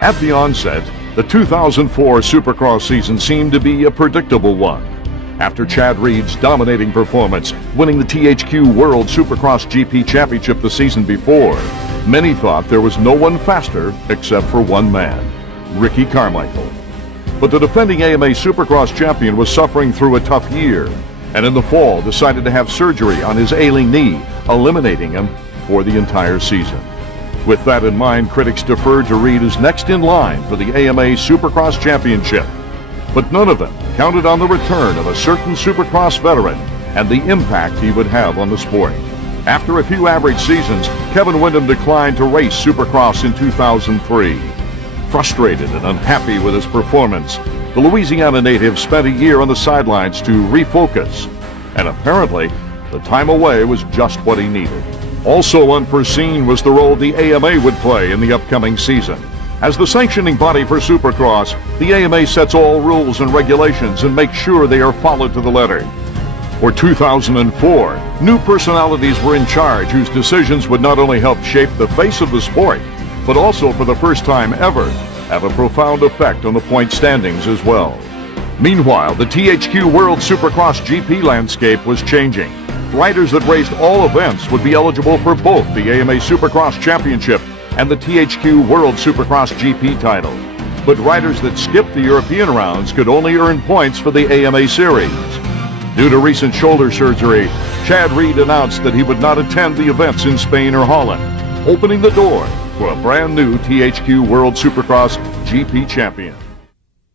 At the onset, the 2004 Supercross season seemed to be a predictable one. After Chad Reed's dominating performance, winning the THQ World Supercross GP Championship the season before, many thought there was no one faster except for one man, Ricky Carmichael. But the defending AMA Supercross champion was suffering through a tough year, and in the fall decided to have surgery on his ailing knee, eliminating him for the entire season. With that in mind, critics deferred to Reed as next in line for the AMA Supercross Championship. But none of them counted on the return of a certain Supercross veteran and the impact he would have on the sport. After a few average seasons, Kevin Windham declined to race Supercross in 2003. Frustrated and unhappy with his performance, the Louisiana native spent a year on the sidelines to refocus. And apparently, the time away was just what he needed. Also unforeseen was the role the AMA would play in the upcoming season. As the sanctioning body for Supercross, the AMA sets all rules and regulations and makes sure they are followed to the letter. For 2004, new personalities were in charge whose decisions would not only help shape the face of the sport, but also for the first time ever, have a profound effect on the point standings as well. Meanwhile, the THQ World Supercross GP landscape was changing. Riders that raced all events would be eligible for both the AMA Supercross Championship and the THQ World Supercross GP title. But riders that skipped the European rounds could only earn points for the AMA Series. Due to recent shoulder surgery, Chad Reed announced that he would not attend the events in Spain or Holland, opening the door for a brand new THQ World Supercross GP champion.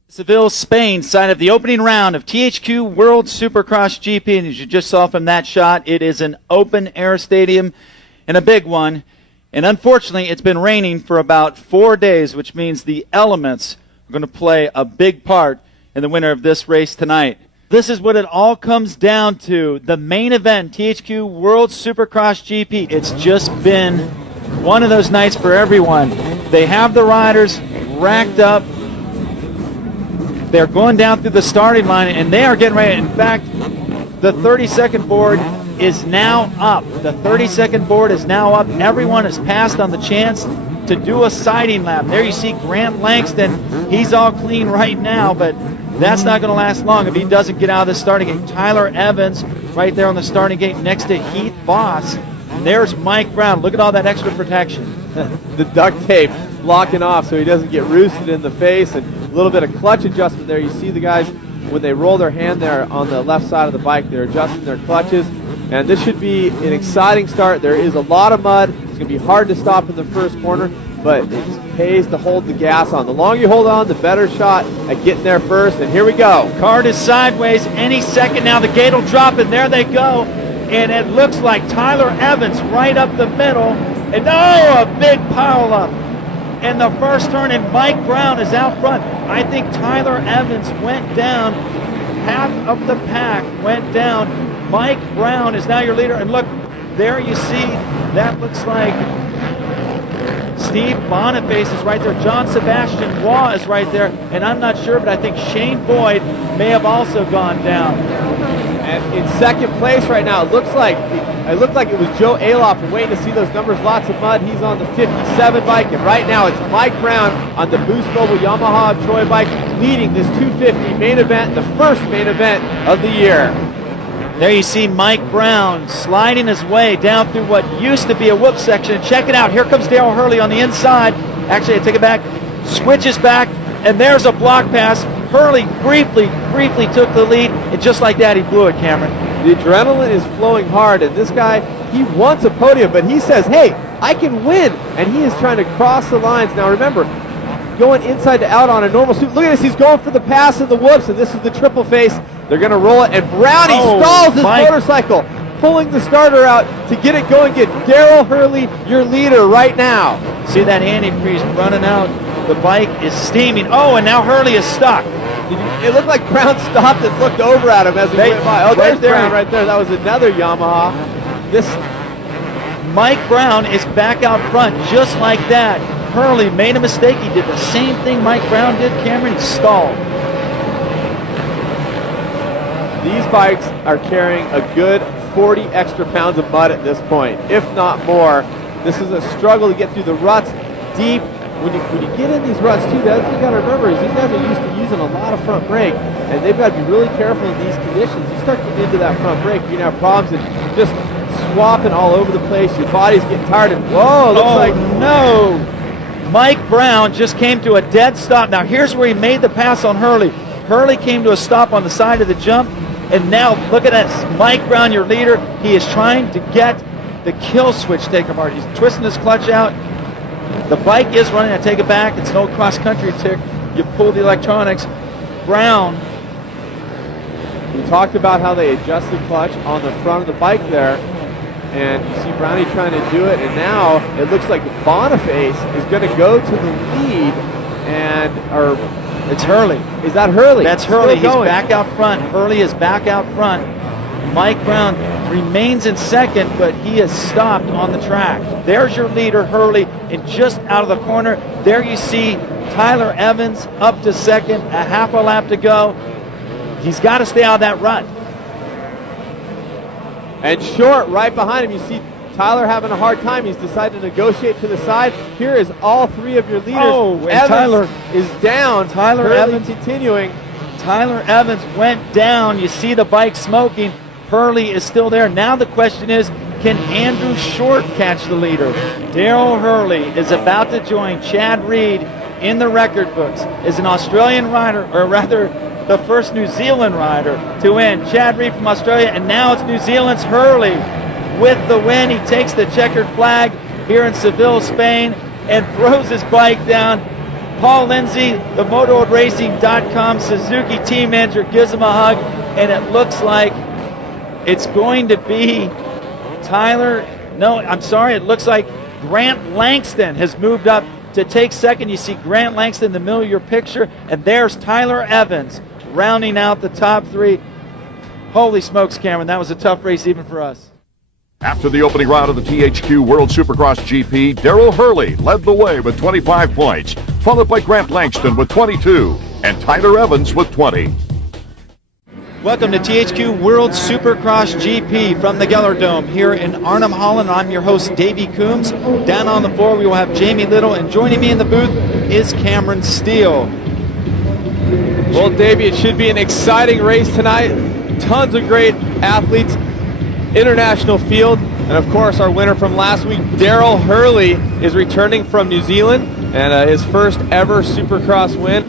Seville, Spain, side of the opening round of THQ World Supercross GP, and as you just saw from that shot, it is an open-air stadium and a big one. And unfortunately, it's been raining for about 4 days, which means the elements are going to play a big part in the winner of this race tonight. This is what it all comes down to, the main event, THQ World Supercross GP. It's just been one of those nights for everyone. They have the riders racked up. They're going down through the starting line, and they are getting ready. In fact, the 30-second board is now up. The 30-second board is now up. Everyone has passed on the chance to do a sighting lap. There you see Grant Langston. He's all clean right now, but that's not going to last long if he doesn't get out of the starting gate. Tyler Evans right there on the starting gate next to Heath Voss. And there's Mike Brown. Look at all that extra protection. The duct tape blocking off so he doesn't get roosted in the face, and a little bit of clutch adjustment there. You see the guys, when they roll their hand there on the left side of the bike, they're adjusting their clutches. And this should be an exciting start. There is a lot of mud. It's going to be hard to stop in the first corner, but it pays to hold the gas on. The longer you hold on, the better shot at getting there first. And here we go. Card is sideways. Any second now, the gate will drop, and there they go. And it looks like Tyler Evans right up the middle. And oh, a big pile up. And the first turn, and Mike Brown is out front. I think Tyler Evans went down. Half of the pack went down. Mike Brown is now your leader. And look, there you see, that looks like Steve Boniface is right there. John Sebastian Waugh is right there. And I'm not sure, but I think Shane Boyd may have also gone down. And in second place right now, it looked like it was Joe Aloff. And waiting to see those numbers, lots of mud. He's on the 57 bike, and right now it's Mike Brown on the Boost Mobile Yamaha Troy bike, leading this 250 main event, the first main event of the year. There you see Mike Brown sliding his way down through what used to be a whoop section. And check it out, here comes Darrell Hurley on the inside. Actually, I take it back, switches back, and there's a block pass. Hurley briefly took the lead, and just like that, he blew it, Cameron. The adrenaline is flowing hard, and this guy, he wants a podium, but he says, hey, I can win, and he is trying to cross the lines. Now remember, going inside to out on a normal suit. Look at this, he's going for the pass and the whoops, and this is the triple face. They're going to roll it, and Brownie stalls his motorcycle, pulling the starter out to get it going. Get Darrell Hurley, your leader right now. See that anti-priest running out. The bike is steaming. Oh, and now Hurley is stuck. It looked like Brown stopped and looked over at him as he went by. Oh, there's Brown right there. That was another Yamaha. Mike Brown is back out front just like that. Hurley made a mistake. He did the same thing Mike Brown did. Cameron stalled. These bikes are carrying a good 40 extra pounds of mud at this point, if not more. This is a struggle to get through the ruts, deep, when you get in these ruts too, the other thing you got to remember is these guys are used to using a lot of front brake, and they've got to be really careful in these conditions. You start getting into that front brake, you're going to have problems and just swapping all over the place. Your body's getting tired, and whoa, looks like no. Mike Brown just came to a dead stop. Now here's where he made the pass on Hurley. Hurley came to a stop on the side of the jump, and now look at this. Mike Brown, your leader, he is trying to get the kill switch taken apart. He's twisting his clutch out. The bike is running. I take it back. It's an old cross-country trick. You pull the electronics. Brown. We talked about how they adjust the clutch on the front of the bike there, and you see Brownie trying to do it, and now it looks like Boniface is going to go to the lead, it's Hurley. Is that Hurley? That's Hurley. He's back out front. Hurley is back out front. Mike Brown remains in second, but he is stopped on the track. There's your leader, Hurley, and just out of the corner, there you see Tyler Evans up to second, a half a lap to go. He's got to stay out of that rut. And Short right behind him. You see Tyler having a hard time. He's decided to negotiate to the side. Here is all three of your leaders. Oh, and Evans Tyler is down. Tyler Hurley Evans continuing. Tyler Evans went down. You see the bike smoking. Hurley is still there. Now the question is, can Andrew Short catch the leader? Daryl Hurley is about to join Chad Reed in the record books as an Australian rider, or rather the first New Zealand rider to win. Chad Reed from Australia, and now it's New Zealand's Hurley with the win. He takes the checkered flag here in Seville, Spain, and throws his bike down. Paul Lindsay, the MotorRacing.com Suzuki team manager, gives him a hug, and it looks like it's going to be it looks like Grant Langston has moved up to take second. You see Grant Langston in the middle of your picture, and there's Tyler Evans rounding out the top three. Holy smokes, Cameron, that was a tough race even for us. After the opening round of the THQ World Supercross GP, Daryl Hurley led the way with 25 points, followed by Grant Langston with 22, and Tyler Evans with 20. Welcome to THQ World Supercross GP from the Geller Dome here in Arnhem, Holland. I'm your host, Davey Coombs. Down on the floor, we will have Jamie Little, and joining me in the booth is Cameron Steele. Well, Davey, it should be an exciting race tonight. Tons of great athletes, international field, and of course our winner from last week, Daryl Hurley, is returning from New Zealand, and his first ever Supercross win.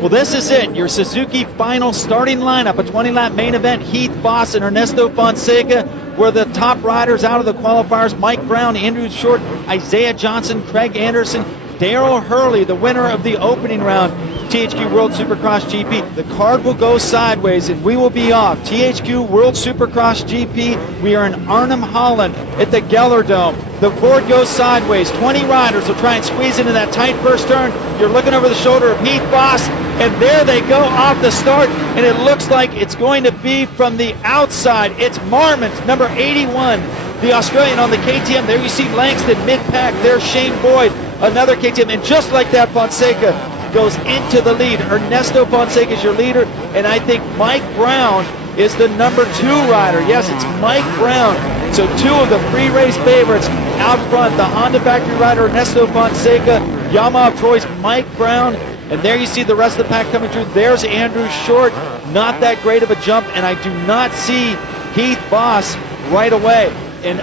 Well, this is it, your Suzuki final starting lineup, a 20-lap main event. Heath Voss and Ernesto Fonseca were the top riders out of the qualifiers. Mike Brown, Andrew Short, Isaiah Johnson, Craig Anderson, Daryl Hurley, the winner of the opening round, THQ World Supercross GP. The card will go sideways and we will be off. THQ World Supercross GP, we are in Arnhem, Holland at the Geller Dome. The board goes sideways. 20 riders will try and squeeze into that tight first turn. You're looking over the shoulder of Heath Voss, and there they go off the start, and it looks like it's going to be from the outside. It's Marmont, number 81, the Australian on the KTM. There you see Langston mid-pack. There's Shane Boyd, another KTM, and just like that, Fonseca goes into the lead. Ernesto Fonseca is your leader, and I think Mike Brown is the number 2 rider. Yes, it's Mike Brown. So 2 of the pre-race favorites out front. The Honda factory rider Ernesto Fonseca, Yamaha of choice Mike Brown, and there you see the rest of the pack coming through. There's Andrew Short, not that great of a jump, and I do not see Heath Voss right away. And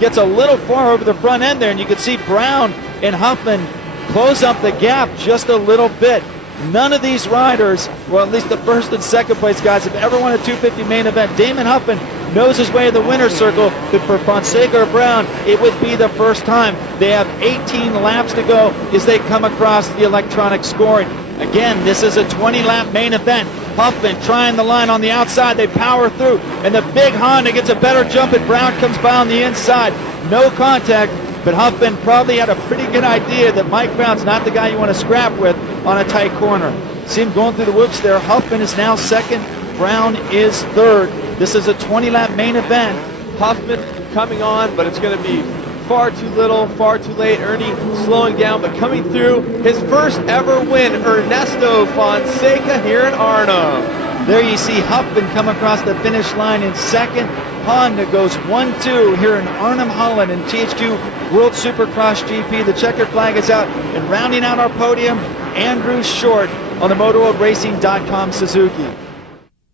gets a little far over the front end there, and you can see Brown and Huffman close up the gap just a little bit. None of these riders, well, at least the first and second place guys, have ever won a 250 main event. Damon Huffman knows his way to the winner's circle, but for Fonseca or Brown, it would be the first time. They have 18 laps to go as they come across the electronic scoring. Again, this is a 20-lap main event. Huffman trying the line on the outside. They power through, and the big Honda gets a better jump, and Brown comes by on the inside. No contact, but Huffman probably had a pretty good idea that Mike Brown's not the guy you want to scrap with on a tight corner. See him going through the whoops there. Huffman is now second. Brown is third. This is a 20-lap main event. Huffman coming on, but it's going to be far too little, far too late. Ernie slowing down, but coming through. His first ever win, Ernesto Fonseca here in Arnhem. There you see Huffman come across the finish line in second. Honda goes 1-2 here in Arnhem, Holland in THQ World Supercross GP. The checkered flag is out, and rounding out our podium, Andrew Short on the MotoWorldRacing.com Suzuki.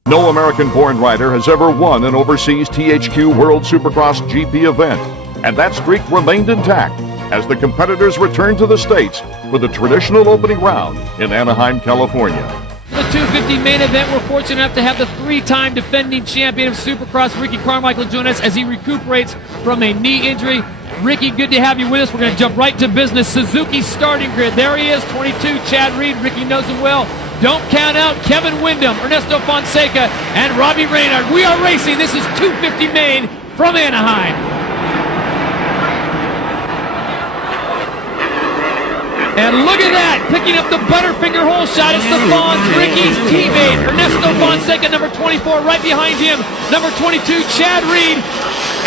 No American-born rider has ever won an overseas THQ World Supercross GP event, and that streak remained intact as the competitors returned to the States for the traditional opening round in Anaheim, California. The 250 main event, we're fortunate enough to have the three-time defending champion of Supercross, Ricky Carmichael, join us as he recuperates from a knee injury. Ricky, good to have you with us. We're going to jump right to business. Suzuki starting grid. There he is, 22, Chad Reed. Ricky knows him well. Don't count out Kevin Windham, Ernesto Fonseca, and Robbie Reynard. We are racing. This is 250 main from Anaheim. And look at that, picking up the Butterfinger hole shot. It's the Fonz, Ricky's teammate, Ernesto Fonseca, number 24, right behind him, number 22, Chad Reed,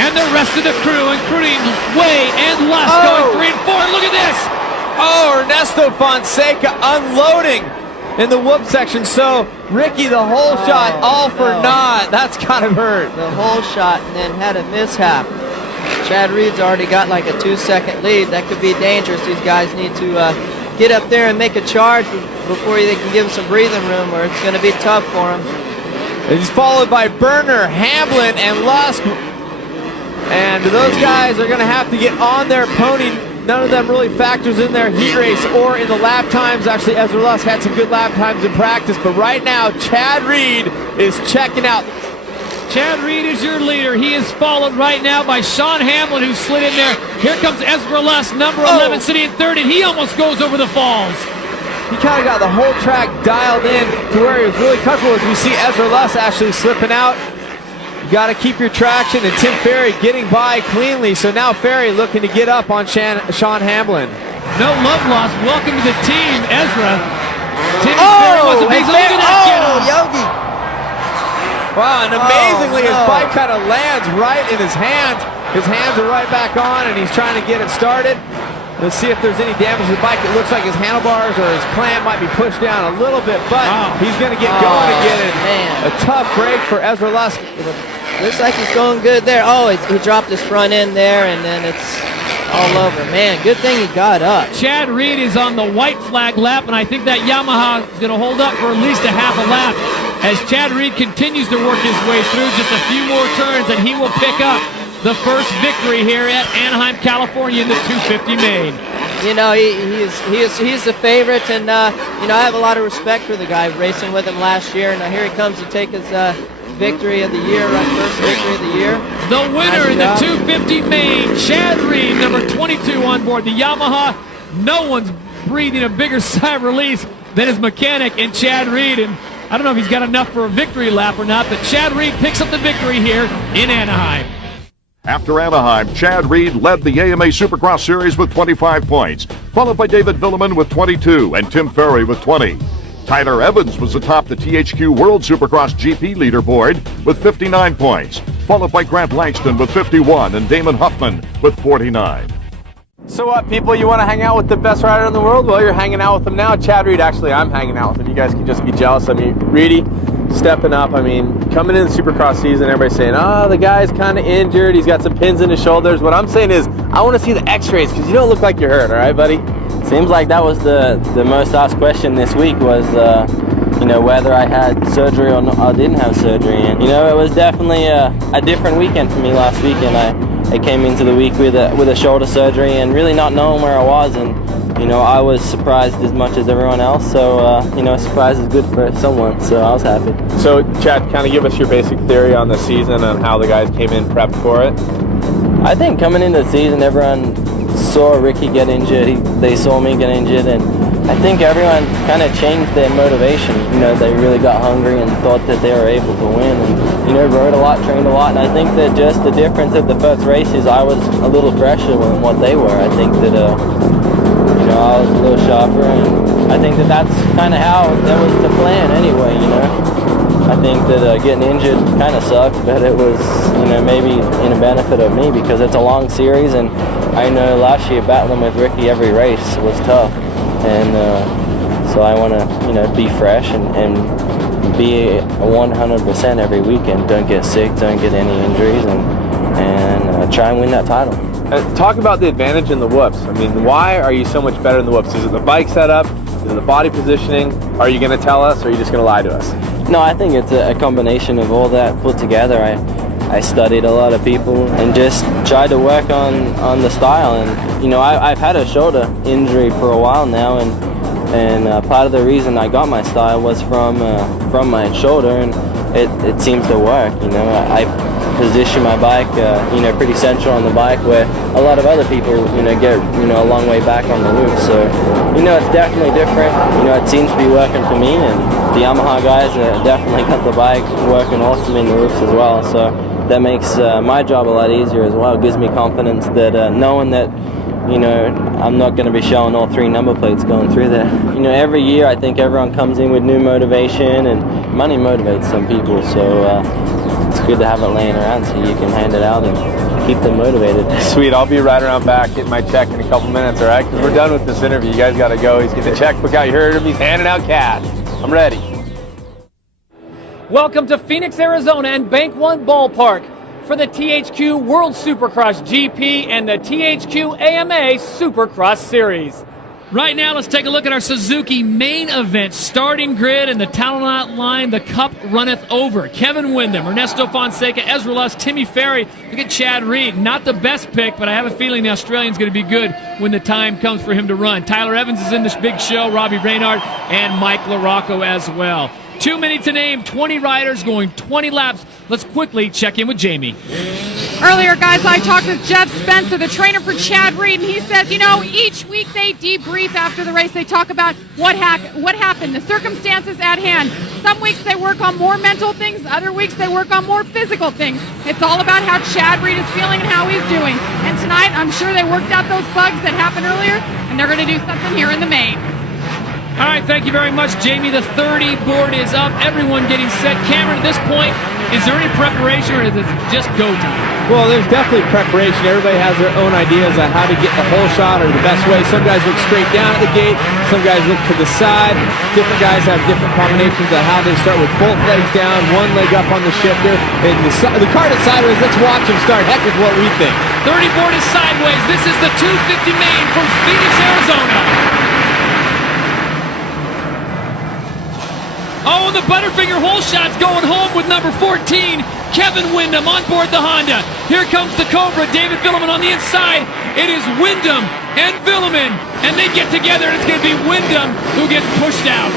and the rest of the crew, including Way and Les, going 3 and 4. Look at this. Oh, Ernesto Fonseca unloading in the whoop section. So Ricky, the whole shot, all for naught. That's kind of hurt. The whole shot and then had a mishap. Chad Reed's already got like a 2-second lead. That could be dangerous. These guys need to get up there and make a charge before they can give him some breathing room, or it's going to be tough for him. And he's followed by Byrne, Hamlin, and Lusk. And those guys are going to have to get on their pony. None of them really factors in their heat race or in the lap times. Actually, Ezra Lusk had some good lap times in practice, but right now, Chad Reed is checking out. Chad Reed is your leader. He is followed right now by Sean Hamlin, who slid in there. Here comes Ezra Lusk, number 11, sitting in third, and he almost goes over the falls. He kind of got the whole track dialed in to where he was really comfortable as we see Ezra Lusk actually slipping out. You got to keep your traction, and Tim Ferry getting by cleanly. So now Ferry looking to get up on Sean Hamlin. No love lost. Welcome to the team, Ezra. Tim Ferry was a big look at that get up. Yogi. Wow, and amazingly his bike kind of lands right in his hands. His hands are right back on, and he's trying to get it started. Let's see if there's any damage to the bike. It looks like his handlebars or his clamp might be pushed down a little bit, but he's going to get going again. A tough break for Ezra Lusk. Looks like he's going good there. Oh, he dropped his front end there, and then it's all over. Man, good thing he got up. Chad Reed is on the white flag lap, and I think that Yamaha is going to hold up for at least a half a lap as Chad Reed continues to work his way through. Just a few more turns, and he will pick up the first victory here at Anaheim, California in the 250 main. You know, he's the favorite, and you know, I have a lot of respect for the guy. Racing with him last year, and now here he comes to take his victory of the year, first victory of the year. The winner in the 250 main, Chad Reed, number 22 on board the Yamaha. No one's breathing a bigger sigh of release than his mechanic and Chad Reed, and I don't know if he's got enough for a victory lap or not, but Chad Reed picks up the victory here in Anaheim. After Anaheim, Chad Reed led the AMA Supercross Series with 25 points, followed by David Villeman with 22 and Tim Ferry with 20. Tyler Evans was atop the THQ World Supercross GP leaderboard with 59 points, followed by Grant Langston with 51 and Damon Huffman with 49. So what, people, you want to hang out with the best rider in the world? Well, you're hanging out with him now. Chad Reed, actually, I'm hanging out with him. You guys can just be jealous. I mean, Reedy stepping up. I mean, coming in the Supercross season, everybody's saying, oh, the guy's kind of injured. He's got some pins in his shoulders. What I'm saying is, I want to see the x-rays because you don't look like you're hurt, all right, buddy? Seems like that was the most asked question this week was, you know, whether I had surgery or not, I didn't have surgery. And, you know, it was definitely a different weekend for me last weekend. I came into the week with a shoulder surgery and really not knowing where I was. And, you know, I was surprised as much as everyone else. So, you know, a surprise is good for someone. So I was happy. So, Chad, kind of give us your basic theory on the season and how the guys came in prepped for it. I think coming into the season, everyone saw Ricky get injured. They saw me get injured, and I think everyone kind of changed their motivation. You know, they really got hungry and thought that they were able to win, and, you know, rode a lot, trained a lot, and I think that just the difference of the first races, I was a little fresher than what they were. I think that, you know, I was a little sharper, and I think that that's kind of how that was the plan anyway, you know. I think that getting injured kind of sucked, but it was, you know, maybe in a benefit of me because it's a long series, and I know last year battling with Ricky every race was tough, and so I want to, you know, be fresh and be 100% every weekend. Don't get sick, don't get any injuries, and try and win that title. Talk about the advantage in the whoops. I mean, why are you so much better in the whoops? Is it the bike setup? Is it the body positioning? Are you going to tell us, or are you just going to lie to us? No, I think it's a combination of all that put together. I studied a lot of people and just tried to work on the style. And, you know, I've had a shoulder injury for a while now, and part of the reason I got my style was from my shoulder, and it seems to work. You know, I position my bike, you know, pretty central on the bike, where a lot of other people, you know, get, you know, a long way back on the loop. So, you know, it's definitely different. You know, it seems to be working for me, and the Yamaha guys definitely got the bike working awesome in the loops as well. So that makes my job a lot easier as well. It gives me confidence that knowing that, you know, I'm not going to be showing all 3 number plates going through there. You know, every year I think everyone comes in with new motivation, and money motivates some people, so it's good to have it laying around so you can hand it out and keep them motivated. Sweet, I'll be right around back getting my check in a couple minutes, all right? Because we're done with this interview. You guys got to go. He's getting the checkbook out. You heard him. He's handing out cash. I'm ready. Welcome to Phoenix, Arizona and Bank One Ballpark for the THQ World Supercross GP and the THQ AMA Supercross Series. Right now, let's take a look at our Suzuki main event starting grid and the talent line. The cup runneth over. Kevin Windham, Ernesto Fonseca, Ezra Lusk, Timmy Ferry. Look at Chad Reed. Not the best pick, but I have a feeling the Australian's going to be good when the time comes for him to run. Tyler Evans is in this big show, Robbie Reynard, and Mike LaRocco as well. Too many to name, 20 riders going 20 laps. Let's quickly check in with Jamie. Earlier, guys, I talked with Jeff Spencer, the trainer for Chad Reed, and he says, you know, each week they debrief after the race. They talk about what happened, the circumstances at hand. Some weeks they work on more mental things. Other weeks they work on more physical things. It's all about how Chad Reed is feeling and how he's doing. And tonight, I'm sure they worked out those bugs that happened earlier, and they're going to do something here in the main. All right, thank you very much, Jamie. The 30 board is up. Everyone getting set. Cameron, at this point, is there any preparation, or is it just go time? Well, there's definitely preparation. Everybody has their own ideas on how to get the whole shot or the best way. Some guys look straight down at the gate. Some guys look to the side. Different guys have different combinations of how they start with both legs down, one leg up on the shifter, and the cart is sideways. Let's watch them start. Heck with what we think. 30 board is sideways. This is the 250 main from Phoenix, Arizona. Oh, and the Butterfinger hole shot's going home with number 14, Kevin Windham on board the Honda. Here comes the Cobra, David Villeman on the inside. It is Windham and Villeman, and they get together, and it's going to be Windham who gets pushed out.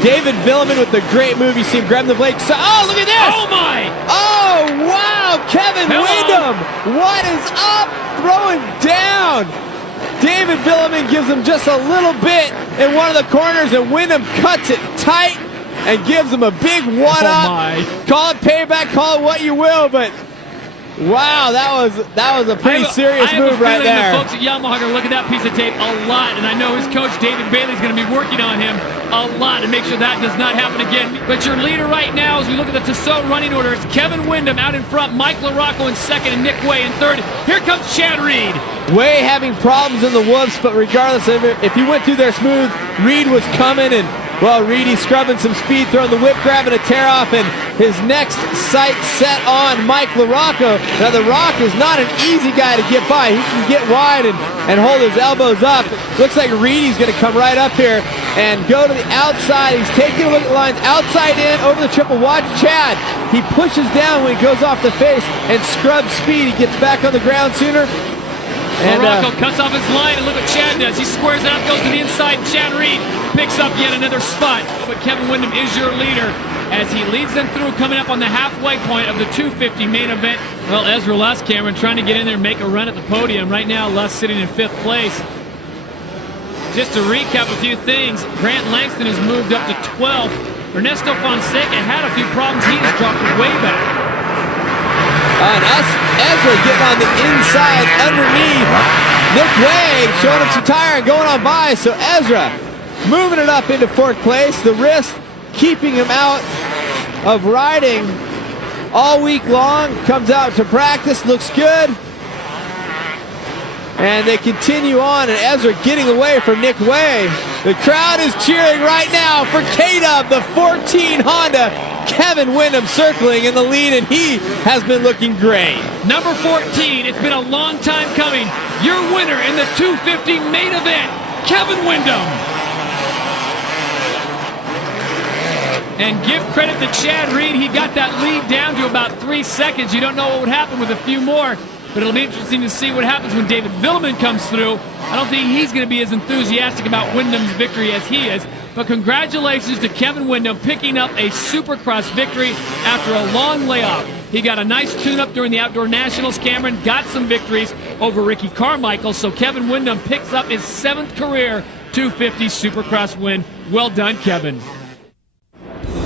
David Villeman with the great move. You see him grab the blade. So, oh, look at this! Oh, my! Oh, wow! Kevin Windham! What is up? Throwing down! David Villeman gives him just a little bit in one of the corners, and Windham cuts it tight and gives him a big one-up. Oh, call it payback, call it what you will, but wow, that was a pretty serious move right there. The folks at Yamaha are going to look at that piece of tape a lot, and I know his coach David Bailey is going to be working on him a lot to make sure that does not happen again. But your leader right now, as we look at the Tissot running order, is Kevin Windham out in front, Mike LaRocco in second, and Nick Way in third. Here comes Chad Reed. Way having problems in the whoops, but regardless of it, if he went through there smooth, Reed was coming, and well, Reedy's scrubbing some speed, throwing the whip, grabbing a tear off, and his next sight set on Mike LaRocco. Now, the Rock is not an easy guy to get by. He can get wide and hold his elbows up. Looks like Reedy's going to come right up here and go to the outside. He's taking a look at the lines, outside in, over the triple. Watch Chad. He pushes down when he goes off the face and scrubs speed. He gets back on the ground sooner. And LaRocco cuts off his line, and look what Chad does. He squares it out, goes to the inside, and Chad Reed picks up yet another spot. But Kevin Windham is your leader as he leads them through, coming up on the halfway point of the 250 main event. Well, Ezra Lusk, Cameron, trying to get in there and make a run at the podium. Right now, Lusk sitting in 5th place. Just to recap a few things, Grant Langston has moved up to 12th. Ernesto Fonseca had a few problems. He just dropped way back. And Ezra getting on the inside underneath. Nick Way showing him some tire and going on by. So Ezra moving it up into 4th place. The wrist keeping him out of riding all week long. Comes out to practice, looks good. And they continue on, and Ezra getting away from Nick Way. The crowd is cheering right now for K-Dub, the 14 Honda. Kevin Windham circling in the lead, and he has been looking great. Number 14, it's been a long time coming. Your winner in the 250 main event, Kevin Windham. And give credit to Chad Reed. He got that lead down to about 3 seconds. You don't know what would happen with a few more, but it'll be interesting to see what happens when David Villeman comes through. I don't think he's going to be as enthusiastic about Windham's victory as he is. But congratulations to Kevin Windham picking up a Supercross victory after a long layoff. He got a nice tune-up during the Outdoor Nationals. Cameron got some victories over Ricky Carmichael. So Kevin Windham picks up his 7th career 250 Supercross win. Well done, Kevin.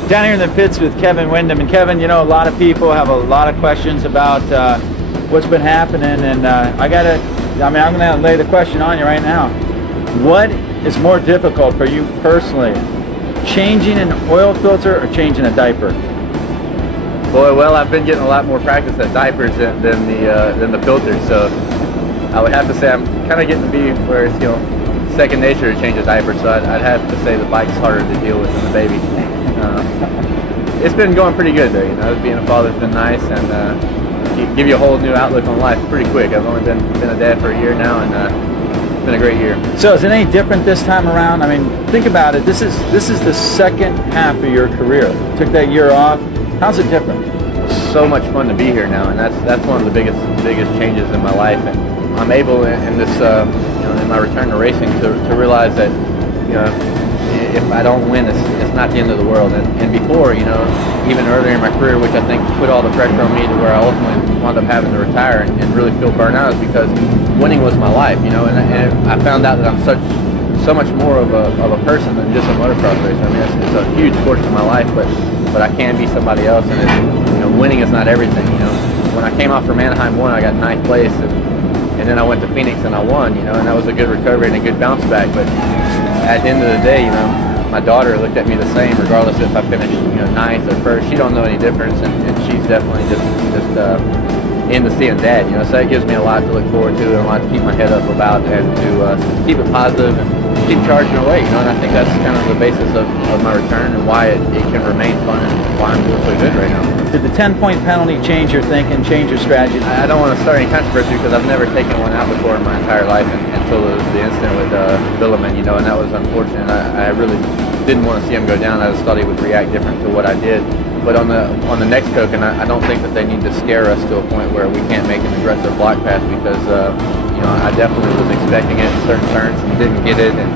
Down here in the pits with Kevin Windham. And Kevin, you know, a lot of people have a lot of questions about what's been happening. And I'm going to lay the question on you right now. What is more difficult for you personally, changing an oil filter or changing a diaper? Boy, well, I've been getting a lot more practice at diapers than the filters, so I would have to say I'm kind of getting to be where it's, you know, second nature to change a diaper. So I'd have to say the bike's harder to deal with than the baby. It's been going pretty good though, you know. Being a father's been nice and give you a whole new outlook on life pretty quick. I've only been a dad for a year now, and it's been a great year. So is it any different this time around? I mean, think about it. This is the second half of your career. Took that year off. How's it different? So much fun to be here now, and that's one of the biggest changes in my life. And I'm able in this, you know, in my return to racing, to realize that, you know, if I don't win, it's not the end of the world. And before, you know, even earlier in my career, which I think put all the pressure on me to where I ultimately wound up having to retire and really feel burnt out, is because winning was my life, you know. And I found out that I'm so much more of a person than just a motocross racer. I mean, it's a huge portion of my life, but I can be somebody else, and it's, you know, winning is not everything. You know, when I came off from Anaheim I, I got 9th place, and then I went to Phoenix and I won, you know, and that was a good recovery and a good bounce back. But at the end of the day, you know, my daughter looked at me the same, regardless if I finished, you know, 9th or 1st. She don't know any difference, and she's definitely just into seeing Dad, you know. So that gives me a lot to look forward to and a lot to keep my head up about, and to keep it positive and keep charging away, you know. And I think that's kind of the basis of my return and why it can remain fun and why I'm doing so good right now. Did the 10-point penalty change your thinking, change your strategy? I don't want to start any controversy because I've never taken one out before in my entire life until the incident with Villeman, you know, and that was unfortunate. I really didn't want to see him go down. I just thought he would react different to what I did. But on the next token, I don't think that they need to scare us to a point where we can't make an aggressive block pass, because you know, I definitely was expecting it in certain turns and didn't get it, and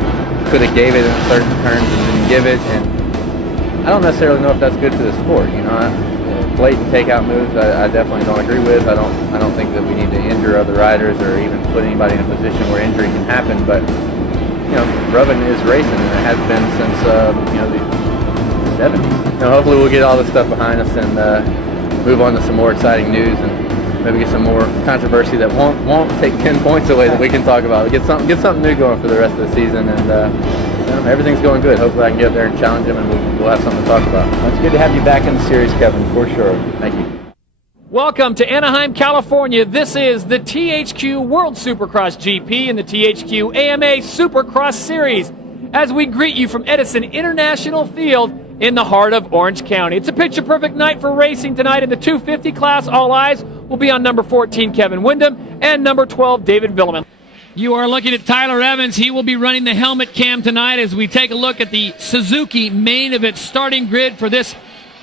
could have gave it in certain turns and didn't give it. And I don't necessarily know if that's good for the sport. You know, blatant takeout moves I definitely don't agree with. I don't think that we need to injure other riders or even put anybody in a position where injury can happen. But you know, rubbing is racing, and it has been since you know, the 70s. You know, hopefully we'll get all this stuff behind us and move on to some more exciting news, and maybe get some more controversy that won't take 10 points away that we can talk about. Get something new going for the rest of the season, and you know, everything's going good. Hopefully I can get up there and challenge him, and we'll have something to talk about. Well, it's good to have you back in the series, Kevin, for sure. Thank you. Welcome to Anaheim, California. This is the THQ World Supercross GP and the THQ AMA Supercross Series, as we greet you from Edison International Field in the heart of Orange County. It's a picture-perfect night for racing tonight in the 250 class. All eyes will be on number 14, Kevin Windham, and number 12, David Villeman. You are looking at Tyler Evans. He will be running the helmet cam tonight as we take a look at the Suzuki main event starting grid for this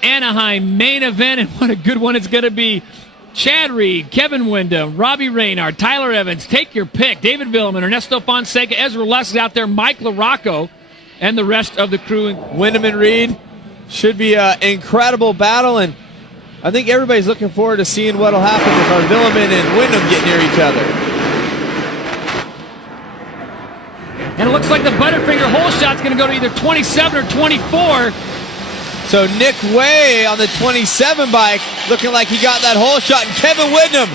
Anaheim main event, and what a good one it's going to be. Chad Reed, Kevin Windham, Robbie Reynard, Tyler Evans, take your pick. David Villeman, Ernesto Fonseca, Ezra Lusk is out there, Mike LaRocco, and the rest of the crew. Windham and Reed should be an incredible battle, and I think everybody's looking forward to seeing what will happen with our Villeman and Windham get near each other. And it looks like the Butterfinger hole shot's going to go to either 27 or 24. So Nick Way on the 27 bike, looking like he got that hole shot, and Kevin Windham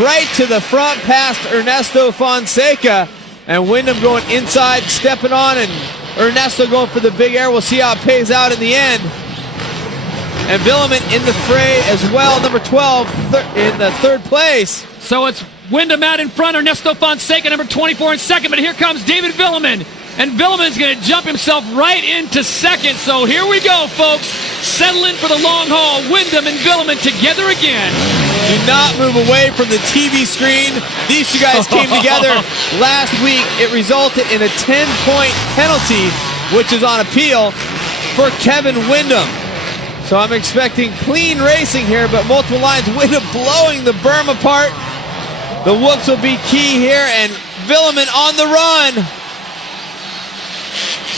right to the front past Ernesto Fonseca, and Windham going inside, stepping on, and Ernesto going for the big air. We'll see how it pays out in the end. And Villeman in the fray as well, number 12 in the 3rd place. So it's Windham out in front, Ernesto Fonseca, number 24 in second, but here comes David Villeman. And Villeman's going to jump himself right into second. So here we go, folks. Settle in for the long haul. Windham and Villeman together again. Do not move away from the TV screen. These two guys came together last week. It resulted in a 10-point penalty, which is on appeal for Kevin Windham. So I'm expecting clean racing here, but multiple lines. Windham blowing the berm apart. The whoops will be key here, and Villeman on the run.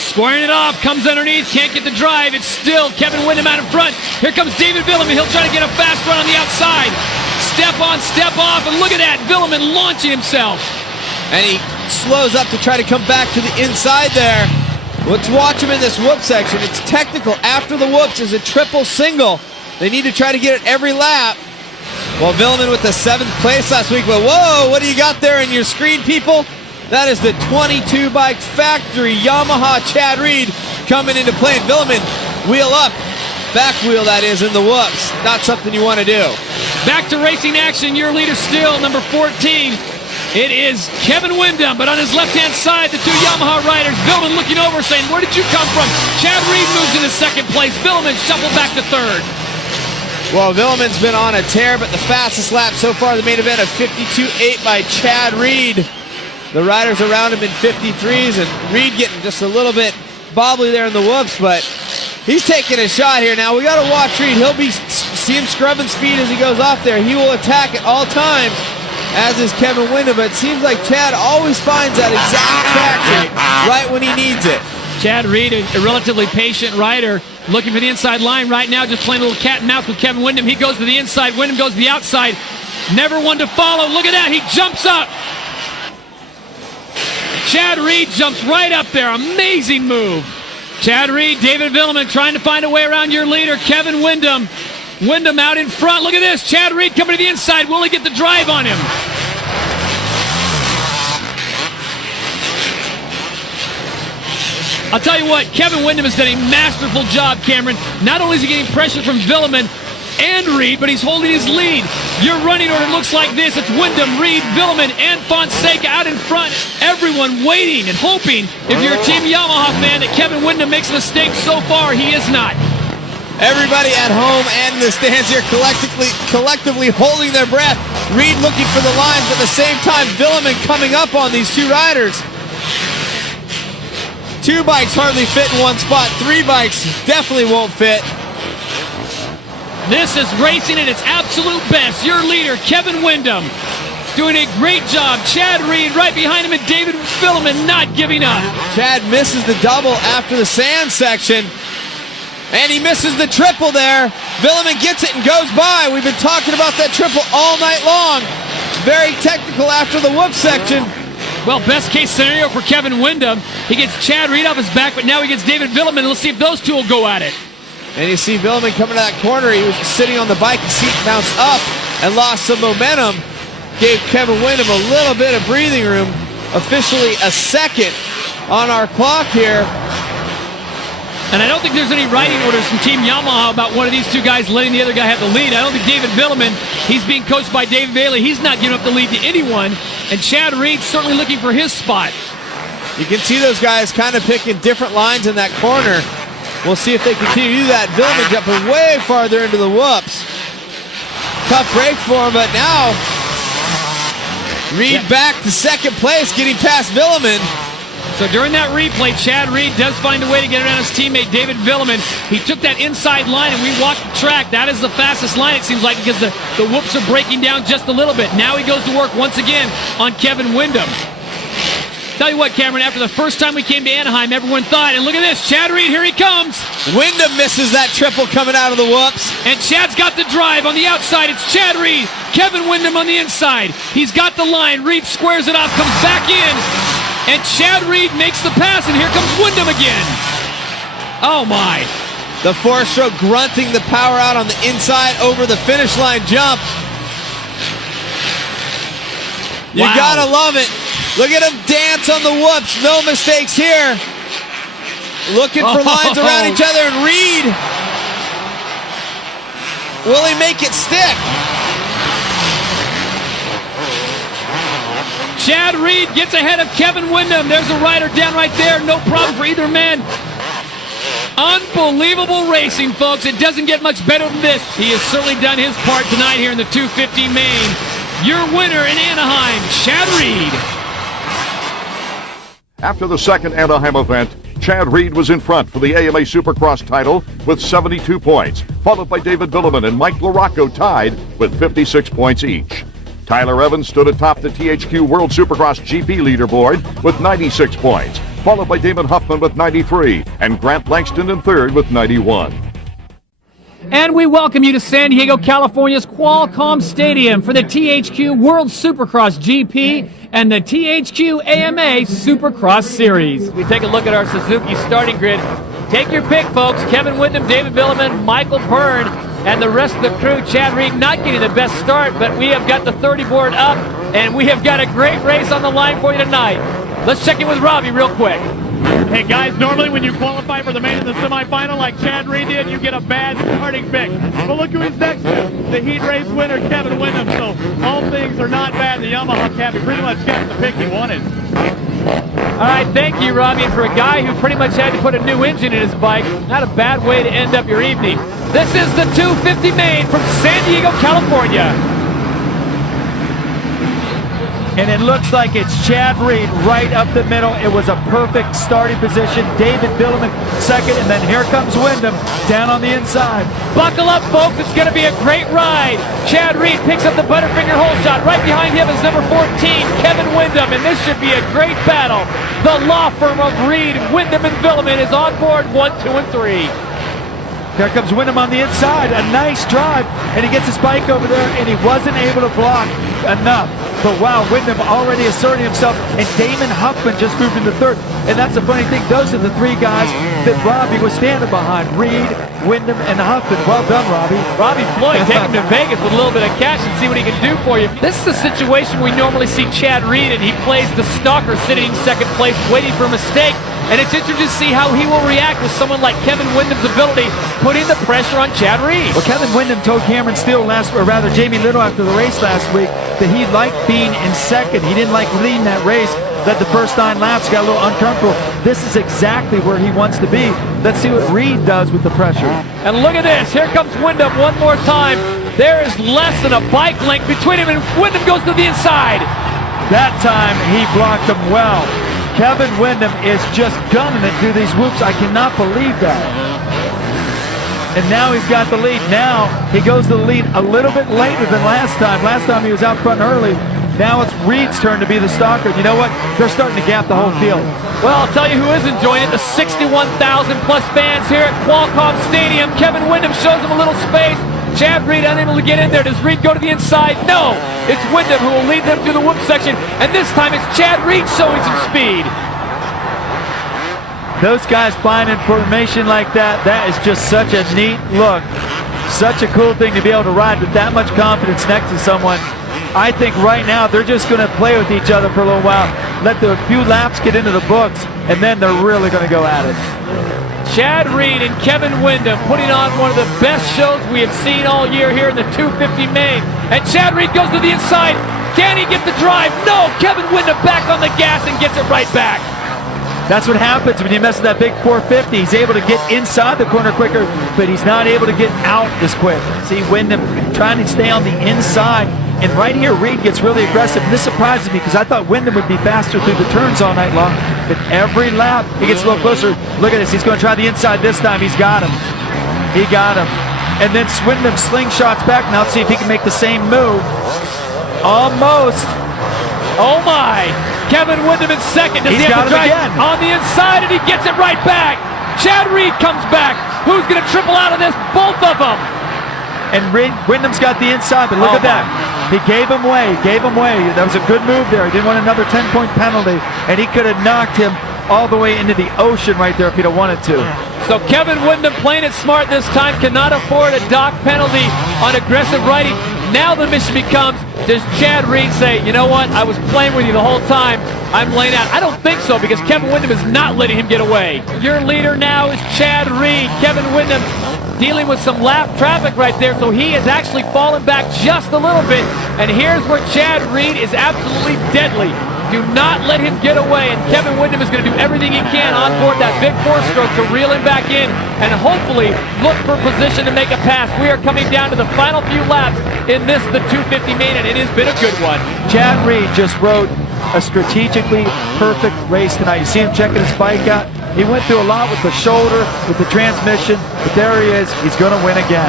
Squaring it off, comes underneath, can't get the drive. It's still Kevin Windham out in front. Here comes David Villeman. He'll try to get a fast run on the outside. Step on, step off, and look at that. Villeman launching himself. And he slows up to try to come back to the inside there. Let's watch him in this whoop section. It's technical. After the whoops is a triple single. They need to try to get it every lap. Well, Villeman with the 7th place last week. But whoa, what do you got there in your screen, people? That is the 22 Bike Factory Yamaha Chad Reed coming into play. And Villeman, wheel up. Back wheel, that is, in the whoops. Not something you want to do. Back to racing action. Your leader still, number 14. It is Kevin Windham, but on his left-hand side, the two Yamaha riders. Villeman looking over, saying, where did you come from? Chad Reed moves into 2nd place. Villeman shuffled back to 3rd. Well, Villeman's been on a tear, but the fastest lap so far, the main event of 52.8 by Chad Reed. The riders around him in 53s, and Reed getting just a little bit bobbly there in the whoops, but he's taking a shot here now. We got to watch Reed. He'll be, see him scrubbing speed as he goes off there. He will attack at all times, as is Kevin Windham, but it seems like Chad always finds that exact traction right when he needs it. Chad Reed, a relatively patient rider, looking for the inside line right now, just playing a little cat and mouse with Kevin Windham. He goes to the inside, Windham goes to the outside. Never one to follow. Look at that, he jumps up. Chad Reed jumps right up there. Amazing move. Chad Reed, David Villeman trying to find a way around your leader, Kevin Windham. Windham out in front. Look at this. Chad Reed coming to the inside. Will he get the drive on him? I'll tell you what, Kevin Windham has done a masterful job, Cameron. Not only is he getting pressure from Villeman and Reed, but he's holding his lead. Your running order looks like this. It's Windham, Reed, Villeman, and Fonseca out in front. Everyone waiting and hoping, if you're a Team Yamaha fan, that Kevin Windham makes a mistake. So far, he is not. Everybody at home and in the stands here collectively holding their breath. Reed looking for the lines, but at the same time, Villeman coming up on these two riders. 2 bikes hardly fit in one spot. 3 bikes definitely won't fit. This is racing at its absolute best. Your leader, Kevin Windham, doing a great job. Chad Reed right behind him, and David Villeman not giving up. Chad misses the double after the sand section, and he misses the triple there. Villeman gets it and goes by. We've been talking about that triple all night long. Very technical after the whoop section. Well, best case scenario for Kevin Windham. He gets Chad Reed off his back, but now he gets David Villeman. Let's see if those two will go at it. And you see Villeman coming to that corner. He was sitting on the bike. His seat bounced up and lost some momentum. Gave Kevin Windham a little bit of breathing room. Officially a second on our clock here. And I don't think there's any riding orders from Team Yamaha about one of these two guys letting the other guy have the lead. I don't think David Villeman, he's being coached by David Bailey. He's not giving up the lead to anyone. And Chad Reed certainly looking for his spot. You can see those guys kind of picking different lines in that corner. We'll see if they continue to do that. Villeman jumping way farther into the whoops. Tough break for him, but now Reed back to 2nd place, getting past Villeman. So during that replay, Chad Reed does find a way to get around his teammate David Villeman. He took that inside line and we walked the track. That is the fastest line, it seems like, because the whoops are breaking down just a little bit. Now he goes to work once again on Kevin Windham. Tell you what, Cameron, after the first time we came to Anaheim, everyone thought, and look at this, Chad Reed, here he comes. Windham misses that triple coming out of the whoops. And Chad's got the drive on the outside. It's Chad Reed, Kevin Windham on the inside. He's got the line. Reed squares it off, comes back in. And Chad Reed makes the pass, and here comes Windham again. Oh, my. The 4-stroke grunting the power out on the inside over the finish line jump. You gotta love it. Look at him dance on the whoops. No mistakes here. Looking for lines around each other, and Reed. Will he make it stick? Chad Reed gets ahead of Kevin Windham. There's a rider down right there. No problem for either man. Unbelievable racing, folks. It doesn't get much better than this. He has certainly done his part tonight here in the 250 main. Your winner in Anaheim, Chad Reed. After the second Anaheim event, Chad Reed was in front for the AMA Supercross title with 72 points, followed by David Billiman and Mike LaRocco tied with 56 points each. Tyler Evans stood atop the THQ World Supercross GP leaderboard with 96 points, followed by Damon Huffman with 93 and Grant Langston in third with 91. And we welcome you to San Diego, California's Qualcomm Stadium for the THQ World Supercross GP and the THQ AMA Supercross Series. We take a look at our Suzuki starting grid. Take your pick, folks. Kevin Windham, David Billiman, Michael Byrne, and the rest of the crew. Chad Reed not getting the best start, but we have got the 30 board up, and we have got a great race on the line for you tonight. Let's check in with Robbie real quick. Hey guys, normally when you qualify for the main and the semifinal like Chad Reed did, you get a bad starting pick. But look who he's next to, the heat race winner, Kevin Windham. So all things are not bad. The Yamaha captain pretty much got the pick he wanted. All right, thank you, Robbie. And for a guy who pretty much had to put a new engine in his bike, not a bad way to end up your evening. This is the 250 main from San Diego, California. And it looks like it's Chad Reed right up the middle. It was a perfect starting position. David Billiman second, and then here comes Windham down on the inside. Buckle up, folks. It's going to be a great ride. Chad Reed picks up the Butterfinger hole shot. Right behind him is number 14, Kevin Windham, and this should be a great battle. The law firm of Reed, Windham, and Billiman is on board 1, 2, and 3. Here comes Windham on the inside. A nice drive, and he gets his bike over there, and he wasn't able to block enough. But wow, Windham already asserting himself, and Damon Huffman just moved into third. And that's the funny thing, those are the three guys that Robbie was standing behind. Reed, Windham, and Huffman. Well done, Robbie. Robbie Floyd, take him to Vegas with a little bit of cash and see what he can do for you. This is a situation we normally see Chad Reed, and he plays the stalker sitting in second place, waiting for a mistake. And it's interesting to see how he will react with someone like Kevin Windham's ability, putting the pressure on Chad Reed. Well, Kevin Windham told Cameron Steele Jamie Little after the race last week that he liked being in second. He didn't like leading that race. Led the first 9 laps, got a little uncomfortable. This is exactly where he wants to be. Let's see what Reed does with the pressure. And look at this. Here comes Windham one more time. There is less than a bike length between him, and Windham goes to the inside. That time he blocked him well. Kevin Windham is just gunning it through these whoops. I cannot believe that. And now he's got the lead. Now he goes to the lead a little bit later than last time. Last time he was out front early. Now it's Reed's turn to be the stalker. You know what? They're starting to gap the whole field. Well, I'll tell you who is enjoying it. The 61,000 plus fans here at Qualcomm Stadium. Kevin Windham shows them a little space. Chad Reed unable to get in there. Does Reed go to the inside? No. It's Windham who will lead them through the whoop section. And this time it's Chad Reed showing some speed. Those guys finding formation like that, that is just such a neat look. Such a cool thing to be able to ride with that much confidence next to someone. I think right now they're just going to play with each other for a little while. Let the few laps get into the books, and then they're really going to go at it. Chad Reed and Kevin Windham putting on one of the best shows we have seen all year here in the 250 main. And Chad Reed goes to the inside. Can he get the drive? No! Kevin Windham back on the gas and gets it right back. That's what happens when you mess with that big 450. He's able to get inside the corner quicker, but he's not able to get out as quick. See Windham trying to stay on the inside. And right here, Reed gets really aggressive. And this surprises me because I thought Windham would be faster through the turns all night long. But every lap, he gets a little closer. Look at this. He's going to try the inside this time. He's got him. He got him. And then Windham slingshots back. Now let's see if he can make the same move. Almost. Oh, my. Kevin Windham in second. Does he have to drive on the inside, and he gets it right back. Chad Reed comes back. Who's going to triple out of this? Both of them. And Windham's got the inside, but look at that. He gave him way, That was a good move there. He didn't want another 10-point penalty, and he could have knocked him all the way into the ocean right there if he'd have wanted to. So Kevin Windham playing it smart this time, cannot afford a dock penalty on aggressive riding. Now the mission becomes, does Chad Reed say, you know what, I was playing with you the whole time, I'm laying out? I don't think so, because Kevin Windham is not letting him get away. Your leader now is Chad Reed. Kevin Windham dealing with some lap traffic right there, so he has actually fallen back just a little bit. And here's where Chad Reed is absolutely deadly. Do not let him get away, and Kevin Windham is going to do everything he can on board that big 4-stroke to reel him back in and hopefully look for position to make a pass. We are coming down to the final few laps in this, the 250 main, and it has been a good one. Chad Reed just rode a strategically perfect race tonight. You see him checking his bike out. He went through a lot with the shoulder, with the transmission, but there he is. He's going to win again.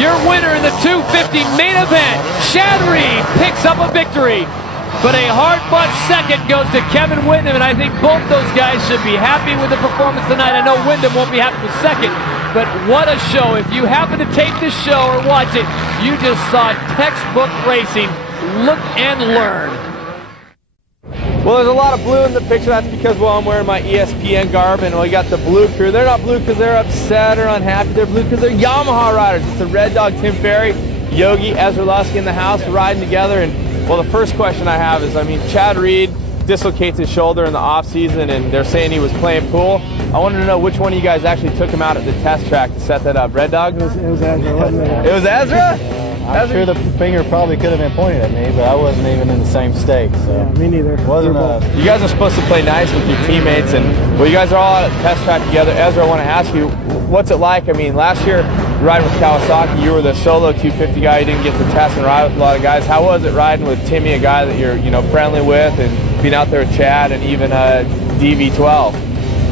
Your winner in the 250 main event, Chad Reed, picks up a victory. But a hard-fought second goes to Kevin Windham, and I think both those guys should be happy with the performance tonight. I know Windham won't be happy with second, but what a show. If you happen to tape this show or watch it, you just saw textbook racing. Look and learn. Well, there's a lot of blue in the picture. That's because, well, I'm wearing my ESPN garb, and we got the blue crew. They're not blue because they're upset or unhappy. They're blue because they're Yamaha riders. It's the Red Dog, Tim Ferry, Yogi, Ezra Lusky in the house riding together. And, well, the first question I have is, I mean, Chad Reed dislocates his shoulder in the off-season, and they're saying he was playing pool. I wanted to know which one of you guys actually took him out at the test track to set that up. Red Dog? It was Ezra, wasn't it? It was Ezra? I'm sure the finger probably could have been pointed at me, but I wasn't even in the same state. So yeah, me neither. Wasn't You guys are supposed to play nice with your teammates, and well, you guys are all at a test track together. Ezra, I want to ask you, what's it like? I mean, last year riding with Kawasaki, you were the solo 250 guy. You didn't get to test and ride with a lot of guys. How was it riding with Timmy, a guy that you're friendly with, and being out there with Chad and even DV12?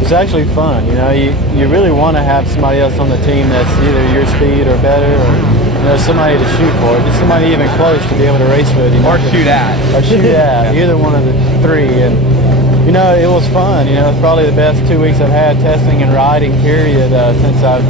It's actually fun. You really want to have somebody else on the team that's either your speed or better, or somebody to shoot for, just somebody even close to be able to race with. Or shoot at. Or shoot at. Either one of the three. And it was fun. It's probably the best 2 weeks I've had testing and riding, period, since I've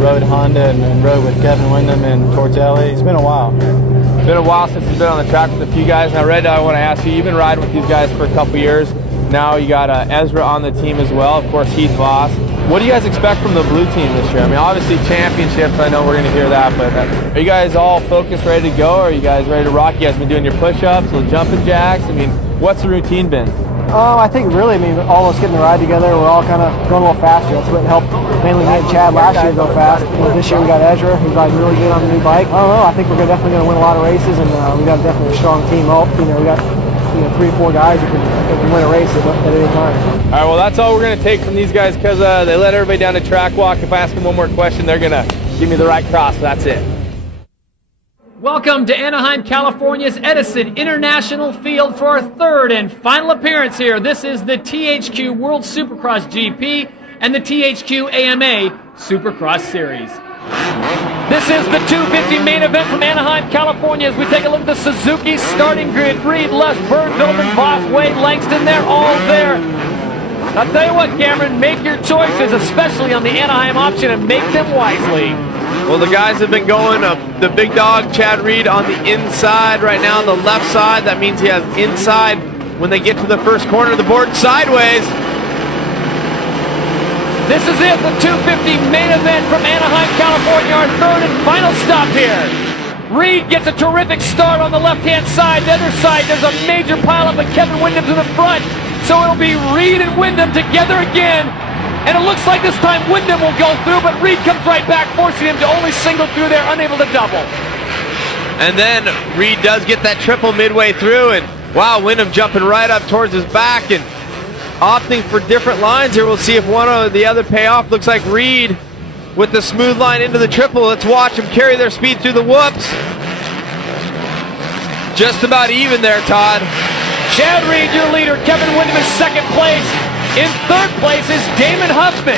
rode Honda and rode with Kevin Windham and Tortelli. It's been a while. It's been a while since you've been on the track with a few guys. Now, Red Dog, I want to ask you, you've been riding with these guys for a couple years. Now you got Ezra on the team as well. Of course, he's boss. What do you guys expect from the blue team this year? I mean, obviously championships, I know we're going to hear that, but are you guys all focused, ready to go? Or are you guys ready to rock? You guys been doing your push-ups, little jumping jacks? I mean, what's the routine been? I think really, all of us getting the ride together, we're all kind of going a little faster. That's what helped mainly me and Chad last year go fast. This year we got Ezra, who's riding really good on the new bike. I don't know, I think we're definitely going to win a lot of races, and we got definitely a strong team. We got 3 or 4 guys who can win a race at any time. All right, well, that's all we're going to take from these guys because they let everybody down the track walk. If I ask them one more question, they're going to give me the right cross. That's it. Welcome to Anaheim, California's Edison International Field for our third and final appearance here. This is the THQ World Supercross GP and the THQ AMA Supercross Series. This is the 250 main event from Anaheim, California. As we take a look at the Suzuki starting grid, Reed, Les, Byrne, Villman, Boss, Wade, Langston, they're all there. I'll tell you what, Cameron, make your choices, especially on the Anaheim option, and make them wisely. Well, the guys have been going, the big dog, Chad Reed, on the inside right now on the left side. That means he has inside when they get to the first corner of the board sideways. This is it, the 250 main event from Anaheim, California, our third and final stop here. Reed gets a terrific start on the left-hand side. The other side, there's a major pileup, but Kevin Windham's in the front. So it'll be Reed and Windham together again. And it looks like this time Windham will go through, but Reed comes right back, forcing him to only single through there, unable to double. And then Reed does get that triple midway through, and wow, Windham jumping right up towards his back and opting for different lines here. We'll see if one or the other pay off. Looks like Reed with the smooth line into the triple. Let's watch them carry their speed through the whoops. Just about even there, Todd. Chad Reed, your leader. Kevin Windham in second place. In third place is Damon Huffman.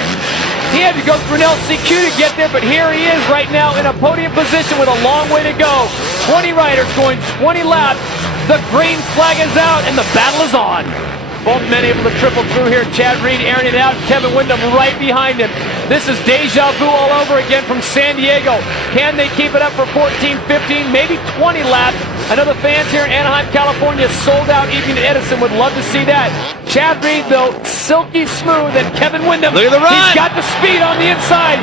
He had to go through an LCQ to get there, but here he is right now in a podium position with a long way to go. 20 riders going 20 laps. The green flag is out, and the battle is on. Both men able to triple through here. Chad Reed airing it out. Kevin Windham right behind him. This is deja vu all over again from San Diego. Can they keep it up for 14, 15, maybe 20 laps? I know the fans here in Anaheim, California, sold out evening at Edison. Would love to see that. Chad Reed, though, silky smooth, and Kevin Windham. Look at the run. He's got the speed on the inside.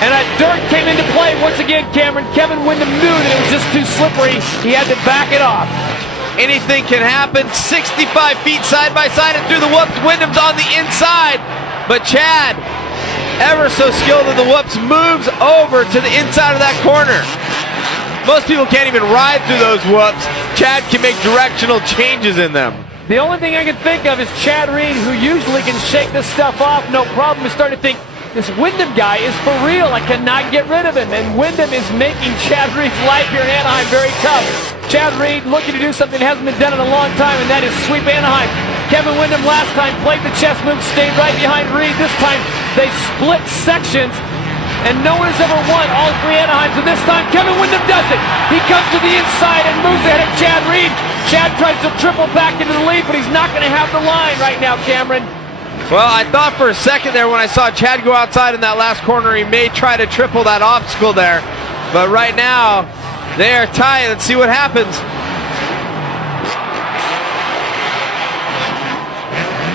And a dirt came into play once again, Cameron. Kevin Windham knew that it was just too slippery. He had to back it off. Anything can happen. 65 feet side by side and through the whoops. Windham's on the inside. But Chad, ever so skilled in the whoops, moves over to the inside of that corner. Most people can't even ride through those whoops. Chad can make directional changes in them. The only thing I can think of is Chad Reed, who usually can shake this stuff off, no problem, is starting to think, this Windham guy is for real. I cannot get rid of him. And Windham is making Chad Reed's life here in Anaheim very tough. Chad Reed looking to do something that hasn't been done in a long time, and that is sweep Anaheim. Kevin Windham last time played the chess move, stayed right behind Reed. This time they split sections, and no one has ever won all three Anaheims. And this time Kevin Windham does it. He comes to the inside and moves ahead of Chad Reed. Chad tries to triple back into the lead, but he's not going to have the line right now, Cameron. Well, I thought for a second there when I saw Chad go outside in that last corner, he may try to triple that obstacle there. But right now, they are tied. Let's see what happens.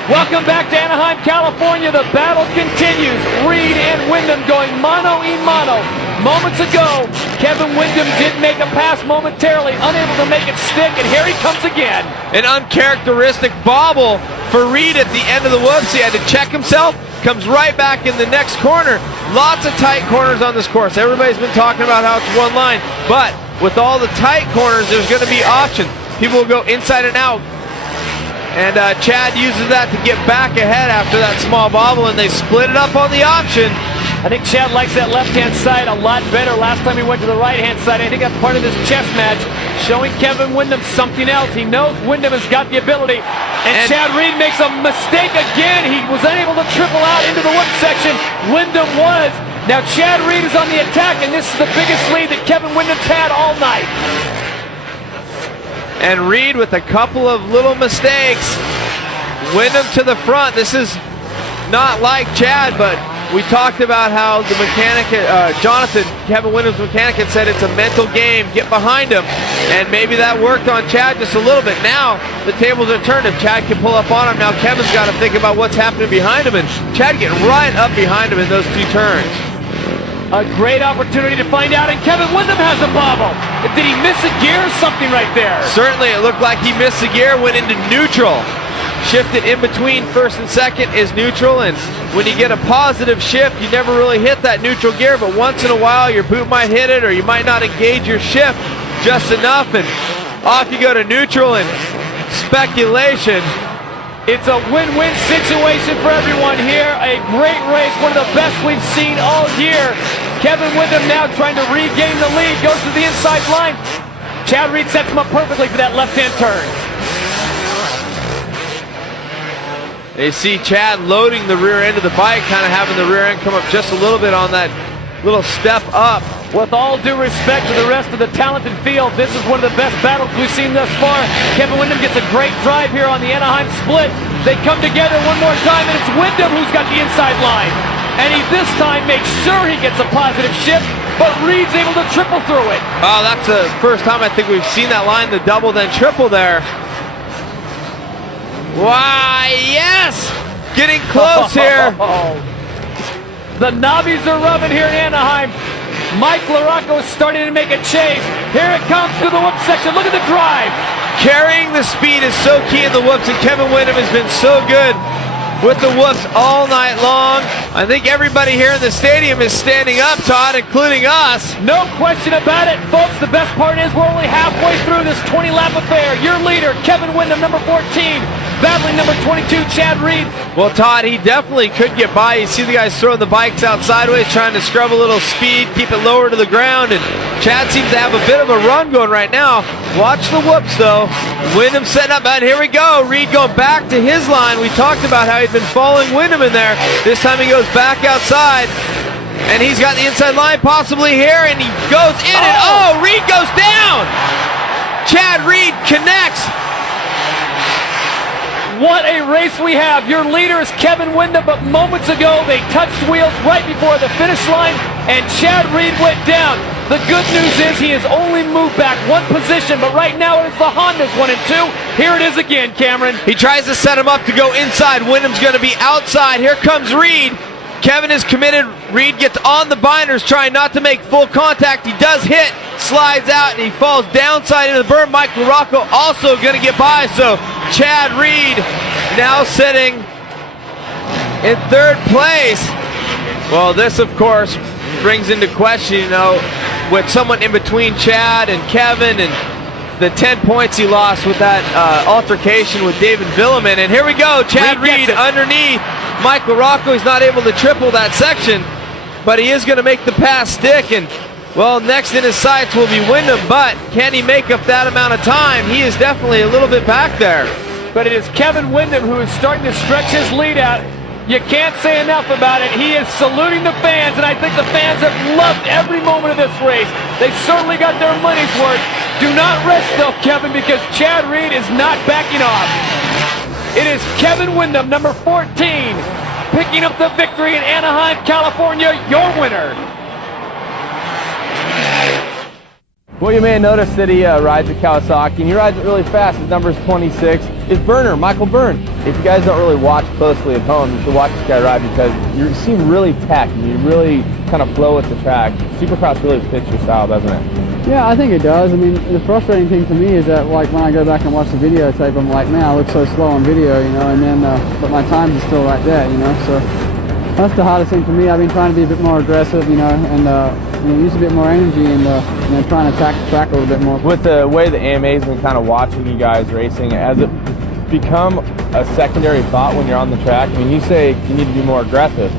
Welcome back to Anaheim, California. The battle continues. Reed and Windham going mano a mano. Moments ago, Kevin Windham did make a pass momentarily, unable to make it stick, and here he comes again. An uncharacteristic bobble for Reed at the end of the whoops. He had to check himself, comes right back in the next corner. Lots of tight corners on this course. Everybody's been talking about how it's one line, but with all the tight corners, there's going to be options. People will go inside and out. And Chad uses that to get back ahead after that small bobble, and they split it up on the option. I think Chad likes that left-hand side a lot better. Last time he went to the right-hand side, I think that's part of this chess match, showing Kevin Windham something else. He knows Windham has got the ability. And Chad Reed makes a mistake again. He was unable to triple out into the whoop section. Windham was. Now Chad Reed is on the attack, and this is the biggest lead that Kevin Windham's had all night. And Reed with a couple of little mistakes. Windham to the front. This is not like Chad, but we talked about how the mechanic, Jonathan, Kevin Windham's mechanic, had said it's a mental game. Get behind him. And maybe that worked on Chad just a little bit. Now the tables are turned. If Chad can pull up on him, now Kevin's got to think about what's happening behind him. And Chad getting right up behind him in those two turns. A great opportunity to find out, and Kevin Windham has a bobble. Did he miss a gear or something right there? Certainly, it looked like he missed a gear, went into neutral. Shifted in between first and second is neutral, and when you get a positive shift, you never really hit that neutral gear, but once in a while your boot might hit it, or you might not engage your shift just enough, and off you go to neutral, and speculation. It's a win-win situation for everyone here. A great race, one of the best we've seen all year. Kevin Windham now trying to regain the lead, goes to the inside line. Chad Reed sets him up perfectly for that left-hand turn. They see Chad loading the rear end of the bike, kind of having the rear end come up just a little bit on that little step up. With all due respect to the rest of the talented field, this is one of the best battles we've seen thus far. Kevin Windham gets a great drive here on the Anaheim split. They come together one more time, and it's Windham who's got the inside line. And he this time makes sure he gets a positive shift, but Reed's able to triple through it. Oh, that's the first time I think we've seen that line, the double then triple there. Why, yes! Getting close here. The knobbies are rubbing here in Anaheim. Mike LaRocco is starting to make a chase. Here it comes to the whoop section. Look at the drive. Carrying the speed is so key in the whoops, and Kevin Windham has been so good with the whoops all night long. I think everybody here in the stadium is standing up, Todd, including us. No question about it, folks. The best part is we're only halfway through this 20-lap affair. Your leader, Kevin Windham, number 14, battling number 22, Chad Reed. Well, Todd, he definitely could get by. You see the guys throwing the bikes out sideways, trying to scrub a little speed, keep it lower to the ground, and Chad seems to have a bit of a run going right now. Watch the whoops, though. Windham setting up, and here we go. Reed going back to his line. We talked about how he'd been following Windham in there. This time he goes back outside, and he's got the inside line possibly here, and he goes in, and Reed goes down. Chad Reed connects. What a race we have. Your leader is Kevin Windham, but moments ago they touched wheels right before the finish line, and Chad Reed went down. The good news is he has only moved back one position, but right now it's the Hondas 1 and 2. Here it is again, Cameron. He tries to set him up to go inside. Wyndham's going to be outside. Here comes Reed. Kevin is committed. Reed gets on the binders, trying not to make full contact. He does hit, slides out, and he falls downside into the berm. Mike LaRocco also going to get by, so Chad Reed now sitting in third place. Well, this, of course, brings into question, with someone in between Chad and Kevin, and the 10 points he lost with that altercation with David Villeman. And here we go, Chad Reed underneath Michael Rocco. He's not able to triple that section, but he is going to make the pass stick. And, well, next in his sights will be Windham, but can he make up that amount of time? He is definitely a little bit back there. But it is Kevin Windham who is starting to stretch his lead out. You can't say enough about it. He is saluting the fans, and I think the fans have loved every moment of this race. They certainly got their money's worth. Do not rest, though, Kevin, because Chad Reed is not backing off. It is Kevin Windham, number 14, picking up the victory in Anaheim, California, your winner. Well, you may have noticed that he rides a Kawasaki, and he rides it really fast. His number is 26. Is Byrne, Michael Byrne. If you guys don't really watch closely at home, you should watch this guy ride because you seem really tacky. You really kind of flow with the track. Supercross really fits your style, doesn't it? Yeah, I think it does. I mean, the frustrating thing for me is that, like, when I go back and watch the videotape, I'm like, man, I look so slow on video, you know, and then, but my times are still right there, you know, so that's the hardest thing for me. I've been trying to be a bit more aggressive, you know, and use a bit more energy and, you know, trying to attack the track a little bit more. With the way the AMA's been kind of watching you guys racing, has it become a secondary thought when you're on the track? I mean, you say you need to be more aggressive,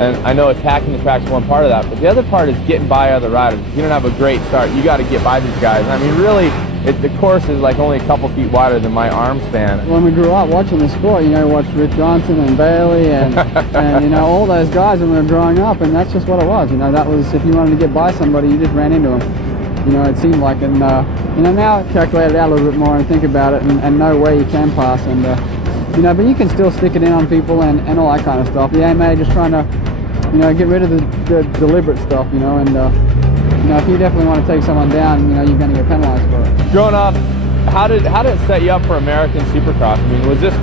and I know attacking the track's one part of that, but the other part is getting by other riders. If you don't have a great start, you got to get by these guys. And I mean, really, the course is like only a couple feet wider than my arm span. When we grew up watching the sport, you know, we watched Rick Johnson and Bailey and, and, you know, all those guys when we were growing up, and that's just what it was. You know, that was, if you wanted to get by somebody, you just ran into them. You know, it seemed like, and, you know, now I calculate it out a little bit more and think about it and know where you can pass, and, you know, but you can still stick it in on people and all that kind of stuff. The AMA just trying to, you know, get rid of the deliberate stuff, you know, and, you know, if you definitely want to take someone down, you know, you're going to get penalized for it. Growing up, how did it set you up for American Supercross? I mean, was this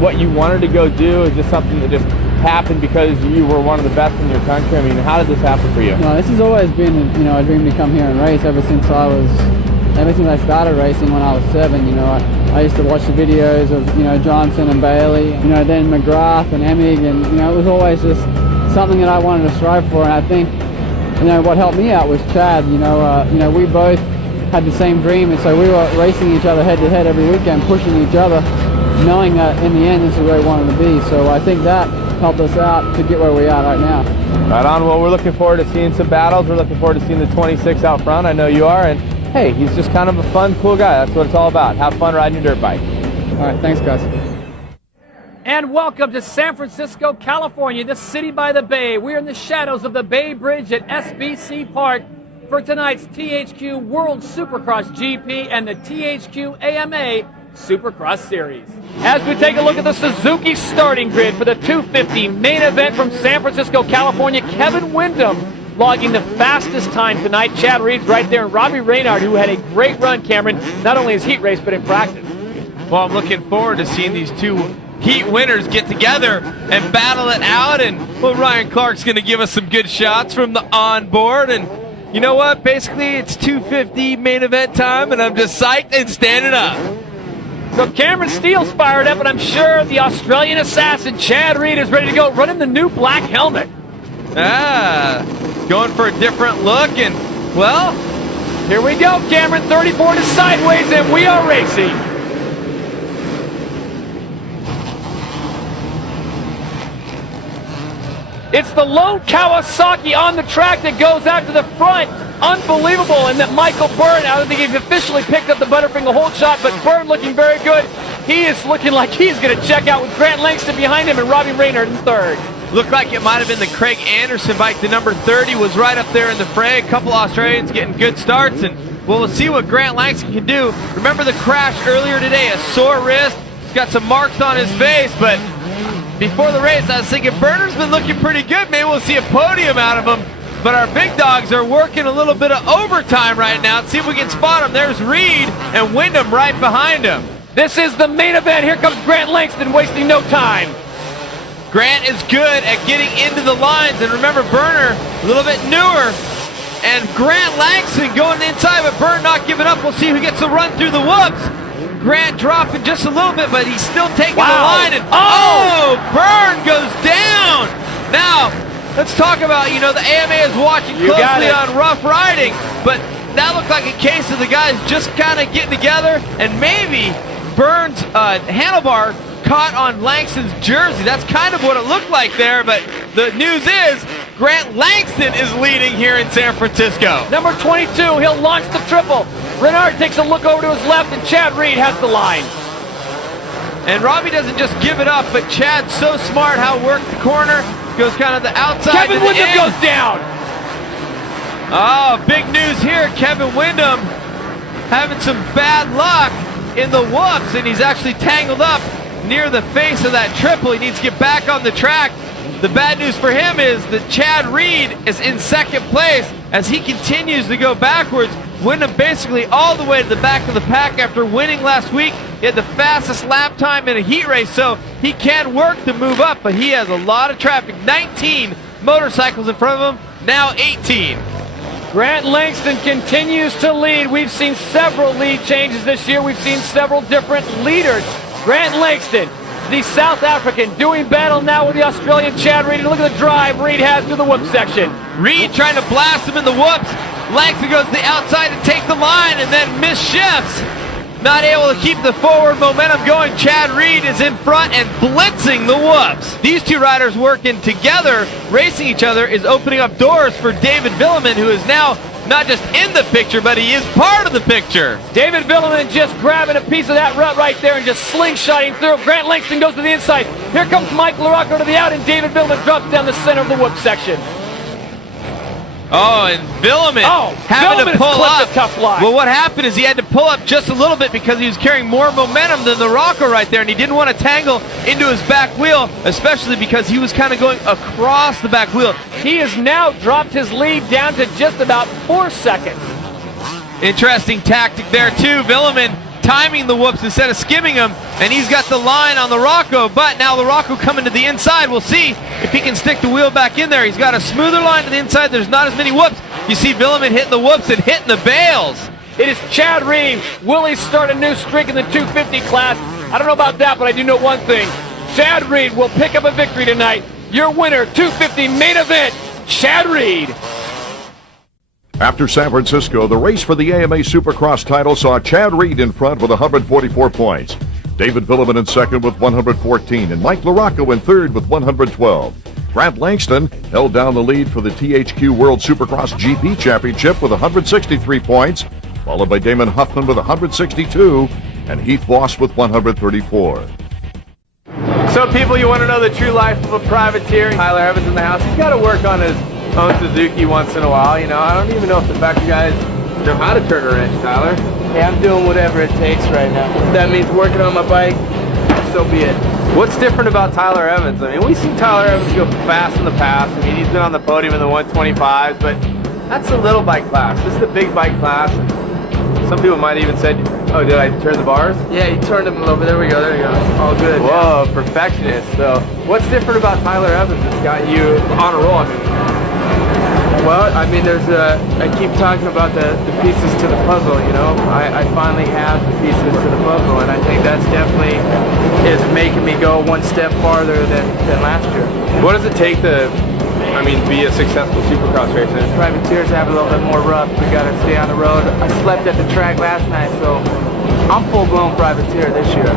what you wanted to go do? Is this something that just happened because you were one of the best in your country? I mean, how did this happen for you? No, this has always been, you know, a dream to come here and race ever since I started racing when I was 7. You know, I used to watch the videos of, you know, Johnson and Bailey, you know, then McGrath and Emig, and, you know, it was always just something that I wanted to strive for. And I think, you know, what helped me out was Chad. You know, we both had the same dream, and so we were racing each other head to head every weekend, pushing each other, knowing that in the end this is where we wanted to be. So I think that helped us out to get where we are right now. Right on. Well, we're looking forward to seeing some battles. We're looking forward to seeing the 26 out front. I know you are, and hey, he's just kind of a fun, cool guy. That's what it's all about. Have fun riding your dirt bike. All right, thanks, guys. And welcome to San Francisco, California, the city by the bay. We're in the shadows of the Bay Bridge at SBC Park for tonight's THQ World Supercross GP and the THQ AMA Supercross Series. As we take a look at the Suzuki starting grid for the 250 main event from San Francisco, California, Kevin Windham logging the fastest time tonight. Chad Reed's right there, and Robbie Reynard, who had a great run, Cameron, not only in his heat race, but in practice. Well, I'm looking forward to seeing these two heat winners get together and battle it out, and well, Ryan Clark's going to give us some good shots from the onboard, and you know what? Basically, it's 250 main event time, and I'm just psyched and standing up. So Cameron Steele's fired up, and I'm sure the Australian assassin Chad Reed is ready to go, running the new black helmet. Going for a different look, and well, here we go. Cameron 34 to sideways, and we are racing. It's the lone Kawasaki on the track that goes out to the front. Unbelievable, and that Michael Byrne, I don't think he's officially picked up the Butterfinger hold shot, but Byrne looking very good. He is looking like he's going to check out with Grant Langston behind him and Robbie Reynard in third. Looked like it might have been the Craig Anderson bike. The number 30 was right up there in the fray. A couple Australians getting good starts, and well, we'll see what Grant Langston can do. Remember the crash earlier today, a sore wrist. He's got some marks on his face, but before the race, I was thinking Byrne's been looking pretty good. Maybe we'll see a podium out of him. But our big dogs are working a little bit of overtime right now. Let's see if we can spot him. There's Reed and Windham right behind him. This is the main event. Here comes Grant Langston, wasting no time. Grant is good at getting into the lines. And remember, Byrne, a little bit newer. And Grant Langston going inside, but Byrne not giving up. We'll see who gets the run through the whoops. Grant dropping just a little bit, but he's still taking the line. And Byrne goes down. Now, let's talk about, you know, the AMA is watching closely on rough riding, but that looked like a case of the guys just kind of getting together, and maybe Byrne's handlebar caught on Langston's jersey. That's kind of what it looked like there, but the news is Grant Langston is leading here in San Francisco. Number 22, he'll launch the triple. Renard takes a look over to his left, and Chad Reed has the line. And Robbie doesn't just give it up, but Chad's so smart how it worked the corner, goes kind of the outside. Kevin Windham goes down. Oh, big news here. Kevin Windham having some bad luck in the whoops, and he's actually tangled up near the face of that triple. He needs to get back on the track. The bad news for him is that Chad Reed is in second place as he continues to go backwards. Windham basically all the way to the back of the pack after winning last week. He had the fastest lap time in a heat race, so he can work to move up, but he has a lot of traffic. 19 motorcycles in front of him, now 18. Grant Langston continues to lead. We've seen several lead changes this year. We've seen several different leaders. Grant Langston, the South African, doing battle now with the Australian Chad Reed. And look at the drive Reed has through the whoop section. Reed trying to blast him in the whoops. Langston goes to the outside to take the line and then misshifts. Not able to keep the forward momentum going. Chad Reed is in front and blitzing the whoops. These two riders working together, racing each other, is opening up doors for David Villeman, who is now not just in the picture, but he is part of the picture. David Villeman just grabbing a piece of that rut right there and just slingshotting through. Grant Langston goes to the inside. Here comes Mike LaRocco to the out, and David Villeman drops down the center of the whoop section. Oh, and Villeman having to pull up. Tough line. Well, what happened is he had to pull up just a little bit because he was carrying more momentum than the Rocco right there, and he didn't want to tangle into his back wheel, especially because he was kind of going across the back wheel. He has now dropped his lead down to just about 4 seconds. Interesting tactic there, too. Villeman timing the whoops instead of skimming them, and he's got the line on the Rocco, but now the Rocco coming to the inside. We'll see if he can stick the wheel back in there. He's got a smoother line to the inside. There's not as many whoops. You see Villeman hitting the whoops and hitting the bales. It is Chad Reed. Will he start a new streak in the 250 class? I don't know about that, but I do know one thing. Chad Reed will pick up a victory tonight. Your winner, 250 main event, Chad Reed. After San Francisco, the race for the AMA Supercross title saw Chad Reed in front with 144 points, David Villeman in second with 114, and Mike LaRocco in third with 112. Grant Langston held down the lead for the THQ World Supercross GP Championship with 163 points, followed by Damon Huffman with 162, and Heath Voss with 134. So people, you want to know the true life of a privateer? Tyler Evans in the house. He's got to work on his own Suzuki once in a while, you know. I don't even know if the factory guys know how to turn a wrench, Tyler. Hey, I'm doing whatever it takes right now. If that means working on my bike, so be it. What's different about Tyler Evans? I mean, we've seen Tyler Evans go fast in the past. I mean, he's been on the podium in the 125s, but that's the little bike class. This is the big bike class. Some people might even say, oh, did I turn the bars? Yeah, you turned them a little bit. There we go, there you go. All good. Whoa, yeah. Perfectionist. So what's different about Tyler Evans that's got you on a roll? I mean, well, I mean, I keep talking about the pieces to the puzzle, you know. I finally have the pieces to the puzzle, and I think that's definitely is making me go one step farther than last year. What does it take to, I mean, be a successful Supercross racer? Privateers have a little bit more rough. We got to stay on the road. I slept at the track last night, so I'm full-blown privateer this year.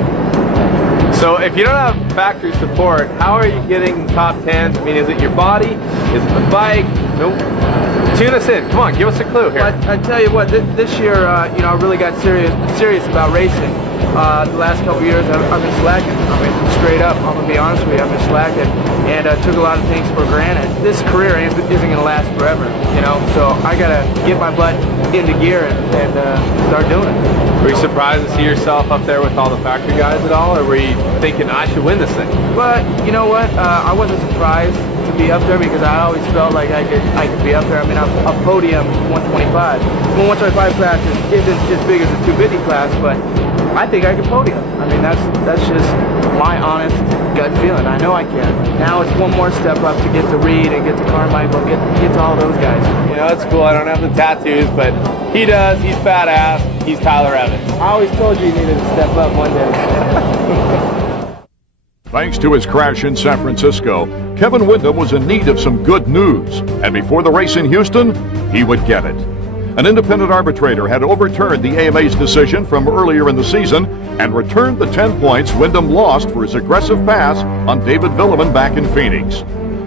So if you don't have factory support, how are you getting top 10s? I mean, is it your body? Is it the bike? Nope. Tune us in. Come on, give us a clue here. Well, I tell you what, this year, you know, I really got serious about racing. The last couple years, I've been slacking. I mean, straight up, I'm going to be honest with you, I've been slacking and took a lot of things for granted. This career isn't going to last forever, you know, so I got to get my butt into gear and start doing it. Were you surprised to see yourself up there with all the factory guys at all, or were you thinking, I should win this thing? Well, you know what, I wasn't surprised to be up there because I always felt like I could be up there. I mean, I'm a podium 125. The 125 class isn't as big as the 250 class, but I think I can podium. I mean, that's just my honest gut feeling. I know I can. Now it's one more step up to get to Reed and get to Carmichael, get to all those guys. You know, it's cool. I don't have the tattoos, but he does. He's badass. He's Tyler Evans. I always told you needed to step up one day. Thanks to his crash in San Francisco, Kevin Windham was in need of some good news. And before the race in Houston, he would get it. An independent arbitrator had overturned the AMA's decision from earlier in the season and returned the 10 points Windham lost for his aggressive pass on David Villeman back in Phoenix.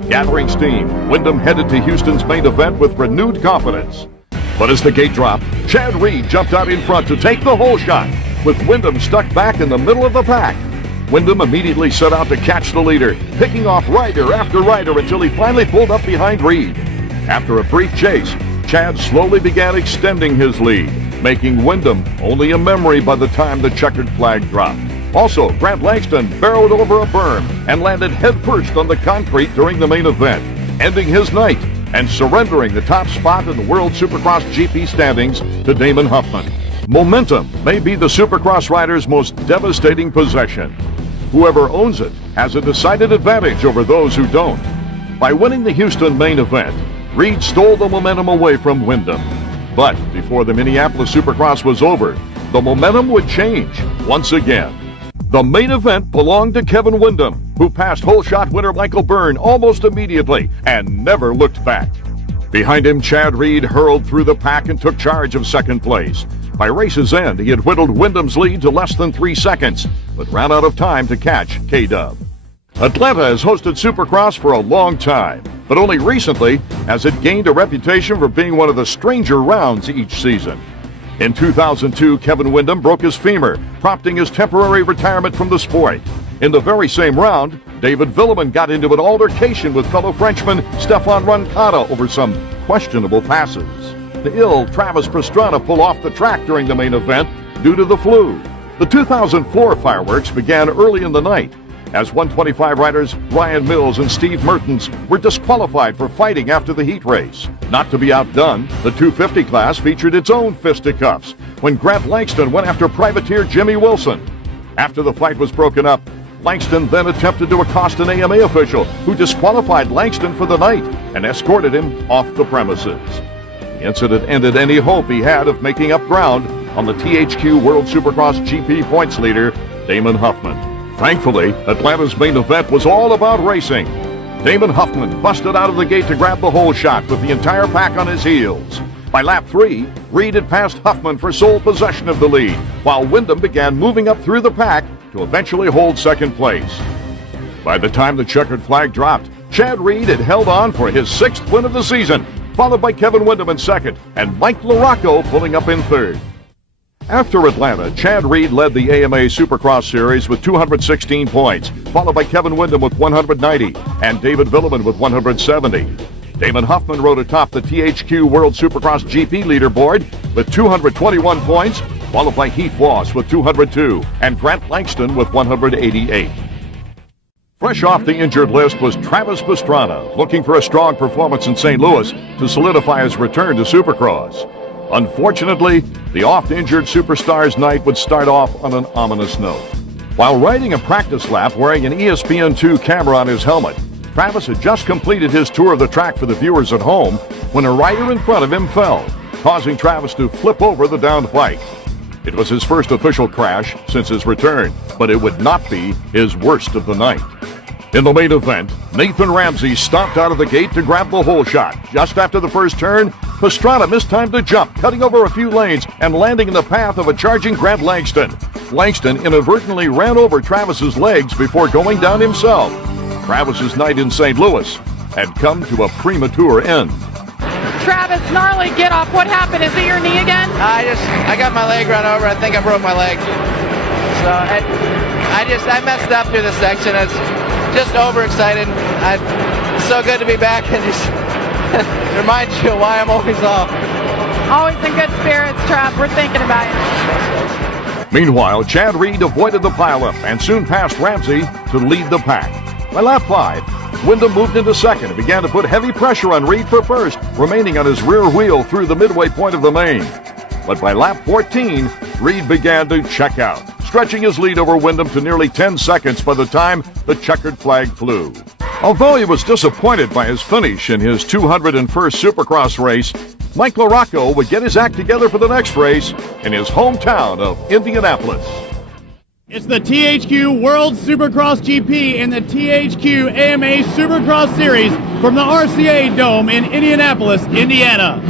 Gathering steam, Windham headed to Houston's main event with renewed confidence. But as the gate dropped, Chad Reed jumped out in front to take the hole shot, with Windham stuck back in the middle of the pack. Windham immediately set out to catch the leader, picking off rider after rider until he finally pulled up behind Reed. After a brief chase, Chad slowly began extending his lead, making Windham only a memory by the time the checkered flag dropped. Also, Grant Langston barreled over a berm and landed headfirst on the concrete during the main event, ending his night and surrendering the top spot in the World Supercross GP standings to Damon Huffman. Momentum may be the Supercross rider's most devastating possession. Whoever owns it has a decided advantage over those who don't. By winning the Houston main event, Reed stole the momentum away from Windham. But before the Minneapolis Supercross was over, the momentum would change once again. The main event belonged to Kevin Windham, who passed hole shot winner Michael Byrne almost immediately and never looked back. Behind him, Chad Reed hurled through the pack and took charge of second place. By race's end, he had whittled Windham's lead to less than 3 seconds, but ran out of time to catch K-Dub. Atlanta has hosted Supercross for a long time, but only recently has it gained a reputation for being one of the stranger rounds each season. In 2002, Kevin Windham broke his femur, prompting his temporary retirement from the sport. In the very same round, David Villeman got into an altercation with fellow Frenchman Stefan Roncada over some questionable passes. The ill Travis Pastrana pulled off the track during the main event due to the flu. The 2004 fireworks began early in the night, as 125 riders Ryan Mills and Steve Mertens were disqualified for fighting after the heat race. Not to be outdone, the 250 class featured its own fisticuffs when Grant Langston went after privateer Jimmy Wilson. After the fight was broken up, Langston then attempted to accost an AMA official who disqualified Langston for the night and escorted him off the premises. The incident ended any hope he had of making up ground on the THQ World Supercross GP points leader, Damon Huffman. Thankfully, Atlanta's main event was all about racing. Damon Huffman busted out of the gate to grab the hole shot with the entire pack on his heels. By lap 3, Reed had passed Huffman for sole possession of the lead, while Windham began moving up through the pack to eventually hold second place. By the time the checkered flag dropped, Chad Reed had held on for his 6th win of the season, followed by Kevin Windham in second and Mike LaRocco pulling up in third. After Atlanta, Chad Reed led the AMA Supercross Series with 216 points, followed by Kevin Windham with 190 and David Villeman with 170. Damon Huffman rode atop the THQ World Supercross GP leaderboard with 221 points, followed by Heath Voss with 202 and Grant Langston with 188. Fresh off the injured list was Travis Pastrana, looking for a strong performance in St. Louis to solidify his return to Supercross. Unfortunately, the oft-injured superstar's night would start off on an ominous note. While riding a practice lap wearing an ESPN2 camera on his helmet, Travis had just completed his tour of the track for the viewers at home when a rider in front of him fell, causing Travis to flip over the downed bike. It was his first official crash since his return, but it would not be his worst of the night. In the main event, Nathan Ramsey stopped out of the gate to grab the hole shot. Just after the first turn, Pastrana mistimed the jump, cutting over a few lanes and landing in the path of a charging Grant Langston. Langston inadvertently ran over Travis's legs before going down himself. Travis's night in St. Louis had come to a premature end. Travis, gnarly get off. What happened? Is it your knee again? I got my leg run over. I think I broke my leg. So I messed up through this section. It's just overexcited. It's so good to be back and just reminds you why I'm always off. Always in good spirits, Trav. We're thinking about you. Meanwhile, Chad Reed avoided the pileup and soon passed Ramsey to lead the pack. By lap 5, Windham moved into second and began to put heavy pressure on Reed for first, remaining on his rear wheel through the midway point of the main. But by lap 14, Reed began to check out, stretching his lead over Windham to nearly 10 seconds by the time the checkered flag flew. Although he was disappointed by his finish in his 201st Supercross race, Mike LaRocco would get his act together for the next race in his hometown of Indianapolis. It's the THQ World Supercross GP and the THQ AMA Supercross Series from the RCA Dome in Indianapolis, Indiana.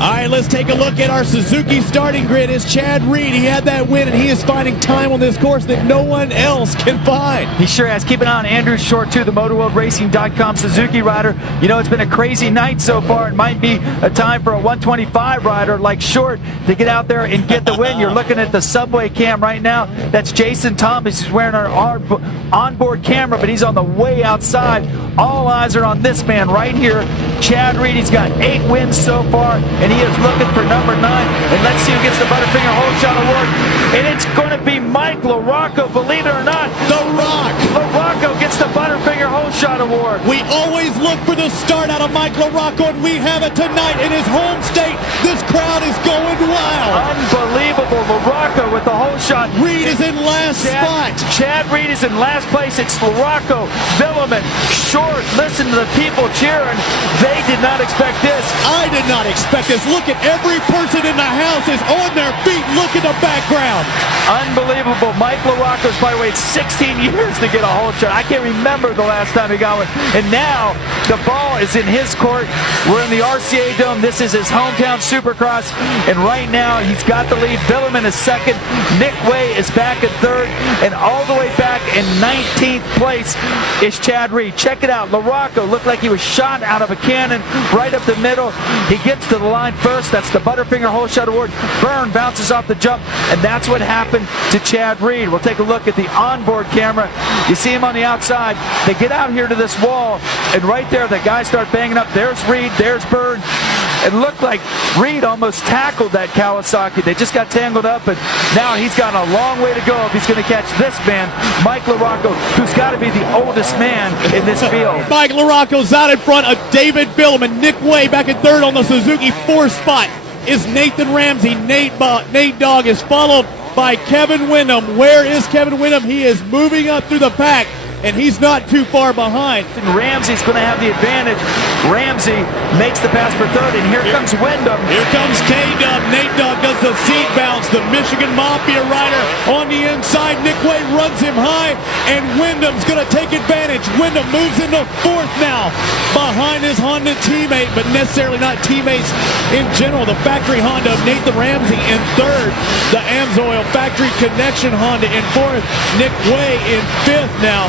All right, let's take a look at our Suzuki starting grid. It's Chad Reed. He had that win, and he is finding time on this course that no one else can find. He sure has. Keep an eye on Andrew Short, too, the MotorWorldRacing.com Suzuki rider. You know, it's been a crazy night so far. It might be a time for a 125 rider like Short to get out there and get the win. You're looking at the subway cam right now. That's Jason Thomas. He's wearing our onboard camera, but he's on the way outside. All eyes are on this man right here, Chad Reed. He's got 8 wins so far, and he is looking for number 9. And let's see who gets the Butterfinger Hole Shot Award. And it's going to be Mike LaRocco, believe it or not. The Rock. LaRocco gets the Butterfinger Hole Shot Award. We always look for the start out of Mike LaRocco, and we have it tonight in his home state. This crowd is going wild. Unbelievable. LaRocco with the hole shot. Reed is in last spot. Chad Reed is in last place. It's LaRocco, Villeman, Short. Listen to the people cheering. They did not expect this. I did not expect this. Look at every person in the house is on their feet. Look at the background. Unbelievable. Mike LaRocco's probably waited 16 years to get a hole shot. I can't remember the last time he got one. And now the ball is in his court. We're in the RCA Dome. This is his hometown Supercross. And right now he's got the lead. Villeman is second. Nick Way is back at third. And all the way back in 19th place is Chad Reed. Check it out. LaRocco looked like he was shot out of a cannon right up the middle. He gets to the line first. That's the Butterfinger Hole Shot Award. Byrne bounces off the jump, and that's what happened to Chad Reed. We'll take a look at the onboard camera. You see him on the outside. They get out here to this wall, and right there the guys start banging up. There's Reed. There's Byrne. It looked like Reed almost tackled that Kawasaki. They just got tangled up, and now he's got a long way to go if he's going to catch this man, Mike LaRocco, who's got to be the oldest man in this field. Mike LaRocco's out in front of David Villeman. Nick Way back at third on the Suzuki 4th spot is Nathan Ramsey. Nate Dogg is followed by Kevin Windham. Where is Kevin Windham? He is moving up through the pack, and he's not too far behind. And Ramsey's going to have the advantage. Ramsey makes the pass for third, and here comes Windham. Here comes K-Dub. Nate Dogg does the seat bounce. The Michigan Mafia rider on the inside. Nick Way runs him high, and Wyndham's going to take advantage. Windham moves into 4th now behind his Honda teammate, but necessarily not teammates in general. The factory Honda of Nathan Ramsey in 3rd. The Amsoil Factory Connection Honda in 4th. Nick Way in 5th now.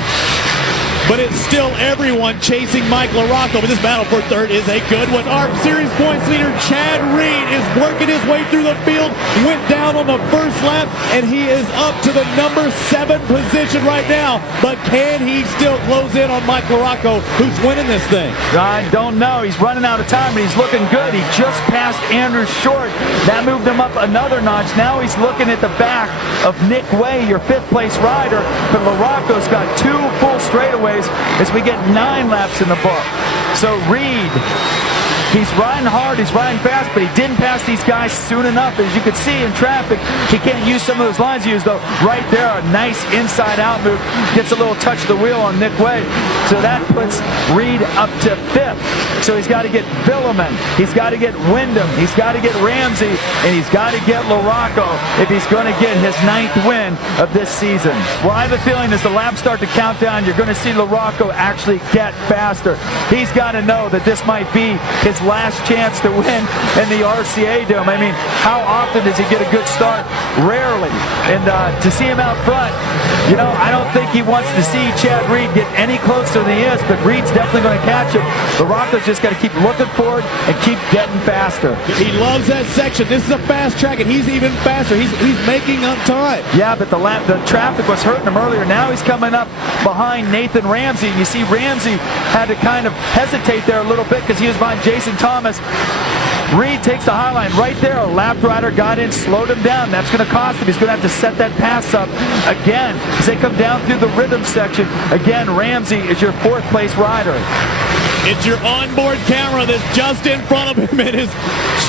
But it's still everyone chasing Mike LaRocco. But this battle for 3rd is a good one. Our series points leader, Chad Reed, is working his way through the field. Went down on the 1st lap, and he is up to the number 7 position right now. But can he still close in on Mike LaRocco, who's winning this thing? I don't know. He's running out of time, but he's looking good. He just passed Andrew Short. That moved him up another notch. Now he's looking at the back of Nick Way, your 5th place rider. But LaRocco's got 2 full straightaways as we get 9 laps in the book. So Reed, he's riding hard, he's riding fast, but he didn't pass these guys soon enough. As you can see in traffic, he can't use some of those lines he used, though. Right there, a nice inside-out move. Gets a little touch of the wheel on Nick Way. So that puts Reed up to 5th. So he's got to get Villeman, he's got to get Windham, he's got to get Ramsey, and he's got to get LaRocco if he's going to get his 9th win of this season. Well, I have a feeling as the laps start to count down, you're going to see LaRocco actually get faster. He's got to know that this might be his last chance to win in the RCA Dome. I mean, how often does he get a good start? Rarely. And to see him out front, you know, I don't think he wants to see Chad Reed get any closer than he is, but Reed's definitely going to catch him. LaRocco's just got to keep looking forward and keep getting faster. He loves that section. This is a fast track, and he's even faster. He's making up time. Yeah, but the traffic was hurting him earlier. Now he's coming up behind Nathan Ramsey. You see Ramsey had to kind of hesitate there a little bit because he was behind Jason Thomas. Reed takes the high line right there. A lap rider got in, slowed him down. That's going to cost him. He's going to have to set that pass up again as they come down through the rhythm section. Again, Ramsey is your 4th place rider. It's your onboard camera that's just in front of him. It is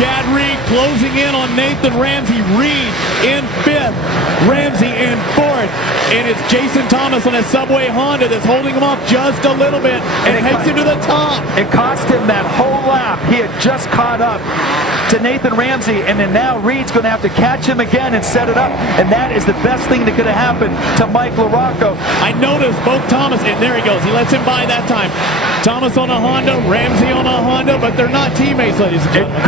Chad Reed closing in on Nathan Ramsey. Reed in 5th, Ramsey in 4th, and it's Jason Thomas on a Subway Honda that's holding him off just a little bit and takes him to the top. It cost him that whole lap lap. He had just caught up to Nathan Ramsey, and then now Reed's going to have to catch him again and set it up, and that is the best thing that could have happened to Mike LaRocco. I noticed both Thomas, and there he goes. He lets him by that time. Thomas on a Honda, Ramsey on a Honda, but they're not teammates, ladies and gentlemen.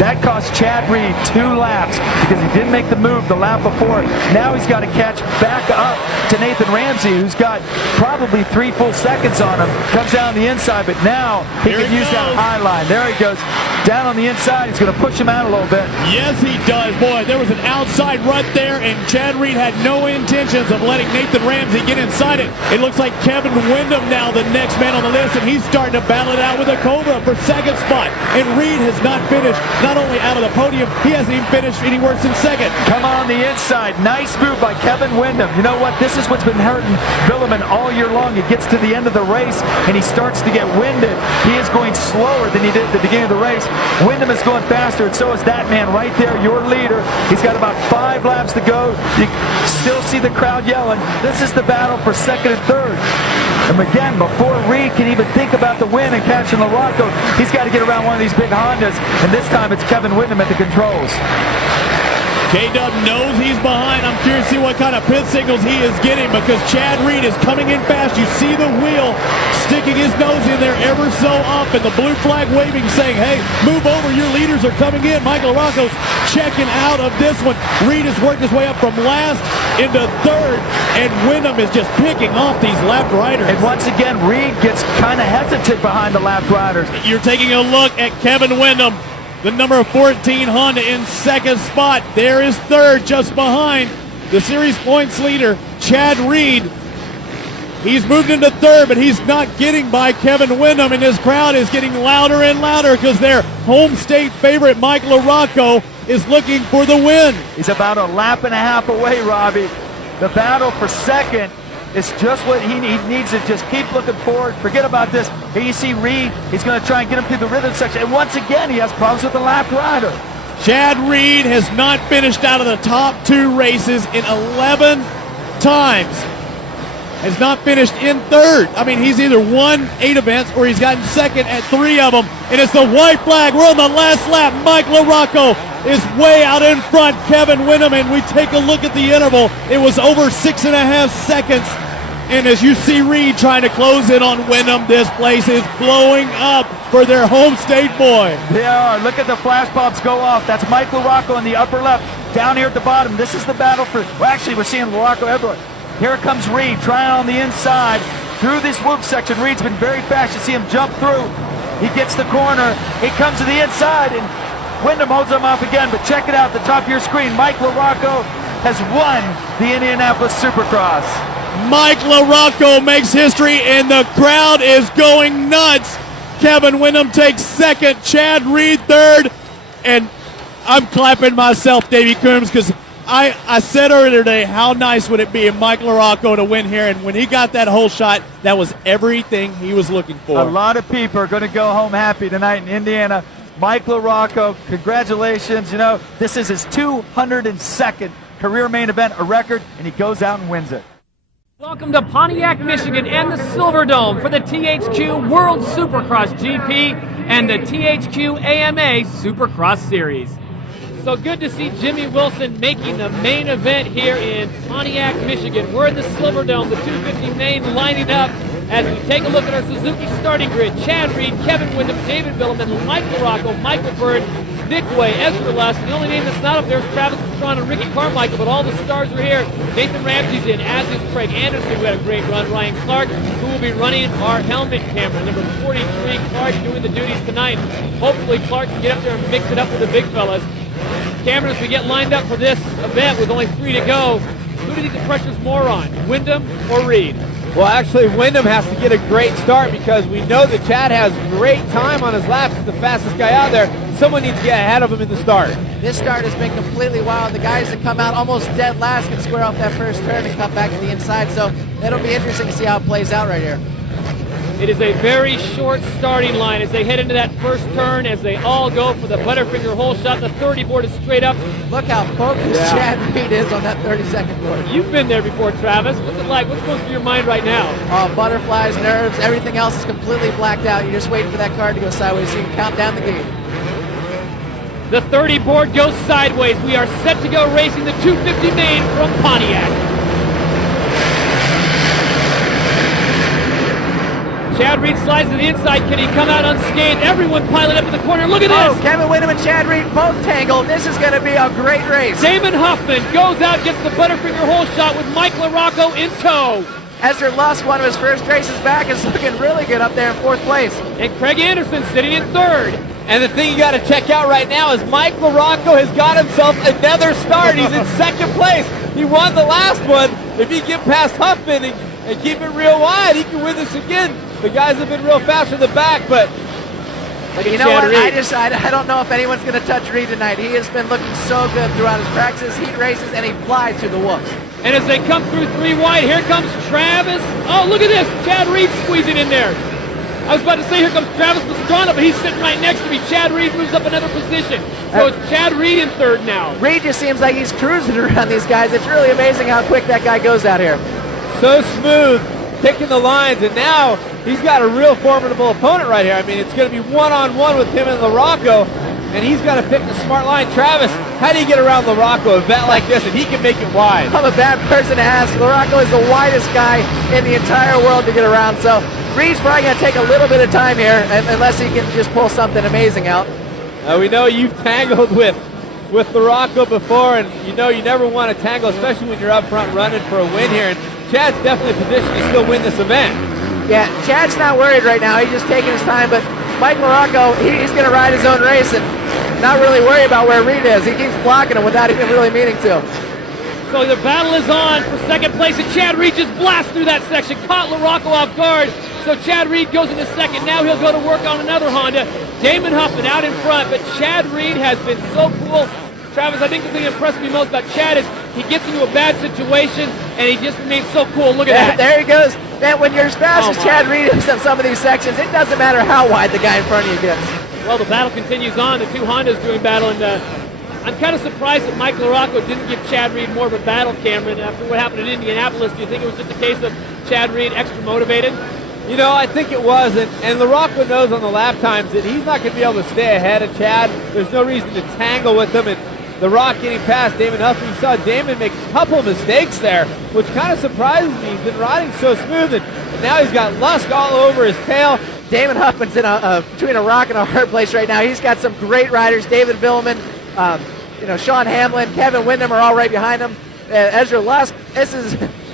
That cost Chad Reed 2 laps because he didn't make the move the lap before. Now he's got to catch back up to Nathan Ramsey, who's got probably 3 full seconds on him. Comes down the inside, but now he can use that high line. There he goes. Down on the inside, he's going to push him out a little bit. Yes, he does. Boy, there was an outside rut there, and Chad Reed had no intentions of letting Nathan Ramsey get inside it. It looks like Kevin Windham now the next man on the list, and he's starting to battle it out with a Cobra for second spot. And Reed has not finished, not only out of the podium, he hasn't even finished any worse than second. Come on the inside. Nice move by Kevin Windham. You know what? This is what's been hurting Villeman all year long. He gets to the end of the race, and he starts to get winded. He is going slower than he did at the beginning of the race. Windham is going faster, and so is that man right there, your leader. He's got about 5 laps to go. You still see the crowd yelling. This is the battle for second and third. And again, before Reed can even think about the win and catching LaRocco, he's got to get around one of these big Hondas, and this time it's Kevin Windham at the controls. K-Dub knows he's behind. I'm curious to see what kind of pit signals he is getting because Chad Reed is coming in fast. You see the wheel sticking his nose in there ever so often. The blue flag waving, saying, hey, move over, your leaders are coming in. Michael LaRocco's checking out of this one. Reed has worked his way up from last into third, and Windham is just picking off these left riders. And once again, Reed gets kind of hesitant behind the left riders. You're taking a look at Kevin Windham, the number 14 Honda in second spot. There is third, just behind the series points leader, Chad Reed. He's moved into third, but he's not getting by Kevin Windham, and his crowd is getting louder and louder because their home state favorite, Mike LaRocco, is looking for the win. He's about a lap and a half away, Robbie. The battle for second is just what he needs to just keep looking forward. Forget about this. Here you see Reed. He's going to try and get him through the rhythm section. And once again, he has problems with the lap rider. Chad Reed has not finished out of the top 2 races in 11 times. Has not finished in third. I mean, he's either won 8 events or he's gotten second at 3 of them. And it's the white flag. We're on the last lap. Mike LaRocco is way out in front. Kevin Windham, and we take a look at the interval. It was over 6.5 seconds. And as you see Reed trying to close in on Windham, this place is blowing up for their home state boy. They are. Look at the flash bulbs go off. That's Mike LaRocco in the upper left. Down here at the bottom, this is the battle for, well, actually, we're seeing LaRocco everywhere. Here comes Reed trying on the inside through this whoop section. Reed's been very fast. You see him jump through. He gets the corner. He comes to the inside, and Windham holds him off again. But check it out, the top of your screen. Mike LaRocco has won the Indianapolis Supercross. Mike LaRocco makes history, and the crowd is going nuts. Kevin Windham takes second, Chad Reed third, and I'm clapping myself, Davey Coombs, because I said earlier today, how nice would it be if Mike LaRocco to win here, and when he got that whole shot, that was everything he was looking for. A lot of people are going to go home happy tonight in Indiana. Mike LaRocco, congratulations. You know, this is his 202nd career main event, a record, and he goes out and wins it. Welcome to Pontiac, Michigan and the Silverdome for the THQ World Supercross GP and the THQ AMA Supercross Series. So good to see Jimmy Wilson making the main event here in Pontiac, Michigan. We're in the Silverdome, the 250 main lining up as we take a look at our Suzuki starting grid. Chad Reed, Kevin Windham, David Villeman, Mike LaRocco, Michael Byrne, Nick Way, Ezra Lusk. The only name that's not up there is Travis Pastrana and Ricky Carmichael, but all the stars are here. Nathan Ramsey's in, as is Craig Anderson, who had a great run. Ryan Clark, who will be running our helmet camera. Number 43, Clark doing the duties tonight. Hopefully Clark can get up there and mix it up with the big fellas. Cameron, as we get lined up for this event with only 3 to go, who do you think the pressure's more on, Windham or Reed? Well, actually, Windham has to get a great start because we know that Chad has great time on his laps. He's the fastest guy out there. Someone needs to get ahead of him in the start. This start has been completely wild. The guys that come out almost dead last can square off that first turn and come back to the inside. So it'll be interesting to see how it plays out right here. It is a very short starting line as they head into that first turn, as they all go for the Butterfinger hole shot. The 30 board is straight up. Look how focused Chad Reed is on that 32nd board. You've been there before, Travis. What's it like? What's going through your mind right now? Butterflies, nerves, everything else is completely blacked out. You're just waiting for that card to go sideways so you can count down the gate. The 30 board goes sideways. We are set to go racing the 250 main from Pontiac. Chad Reed slides to the inside. Can he come out unscathed? Everyone piled up in the corner. Look at this! Kevin Windham and Chad Reed both tangled. This is going to be a great race. Damon Huffman goes out, gets the Butterfinger hole shot with Mike LaRocco in tow. Ezra Lusk, one of his first races back, is looking really good up there in 4th place. And Craig Anderson sitting in 3rd. And the thing you got to check out right now is Mike LaRocco has got himself another start. He's in 2nd place. He won the last one. If he get past Huffman and keep it real wide, he can win this again. The guys have been real fast in the back, but you know what? I don't know if anyone's going to touch Reed tonight. He has been looking so good throughout his practices, heat races, and he flies through the whoops. And as they come through 3 wide, here comes Travis. Oh, look at this. Chad Reed squeezing in there. I was about to say, here comes Travis Pastrana, but he's sitting right next to me. Chad Reed moves up another position. So it's Chad Reed in 3rd now. Reed just seems like he's cruising around these guys. It's really amazing how quick that guy goes out here. So smooth, picking the lines, and now he's got a real formidable opponent right here. I mean, it's going to be one-on-one with him and LaRocco, and he's got to pick the smart line. Travis, how do you get around LaRocco a bet like this, and he can make it wide? I'm a bad person to ask. LaRocco is the widest guy in the entire world to get around, so Reed's probably going to take a little bit of time here, unless he can just pull something amazing out. We know you've tangled with LaRocco before, and you know you never want to tangle, especially when you're up front running for a win here, and Chad's definitely positioned to still win this event. Yeah, Chad's not worried right now. He's just taking his time, but Mike LaRocco, he's going to ride his own race and not really worry about where Reed is. He keeps blocking him without even really meaning to. So the battle is on for 2nd place, and Chad Reed just blasts through that section, caught LaRocco off guard. So Chad Reed goes into 2nd. Now he'll go to work on another Honda. Damon Huffman out in front, but Chad Reed has been so cool. Travis, I think the thing that impressed me most about Chad is he gets into a bad situation, and he just remains so cool. Look at that. There he goes. Man, when you're as fast as Chad Reed is on some of these sections, it doesn't matter how wide the guy in front of you gets. Well, the battle continues on. The 2 Hondas doing battle, and I'm kind of surprised that Mike LaRocco didn't give Chad Reed more of a battle, Cameron. After what happened in Indianapolis, do you think it was just a case of Chad Reed extra motivated? You know, I think it was, and LaRocco knows on the lap times that he's not going to be able to stay ahead of Chad. There's no reason to tangle with him, and the Rock getting past Damon Huffman. You saw Damon make a couple of mistakes there, which kind of surprises me. He's been riding so smooth, and now he's got Lusk all over his tail. Damon Huffman's in between a rock and a hard place right now. He's got some great riders. David Villeman, Sean Hamlin, Kevin Windham are all right behind him. Ezra Lusk,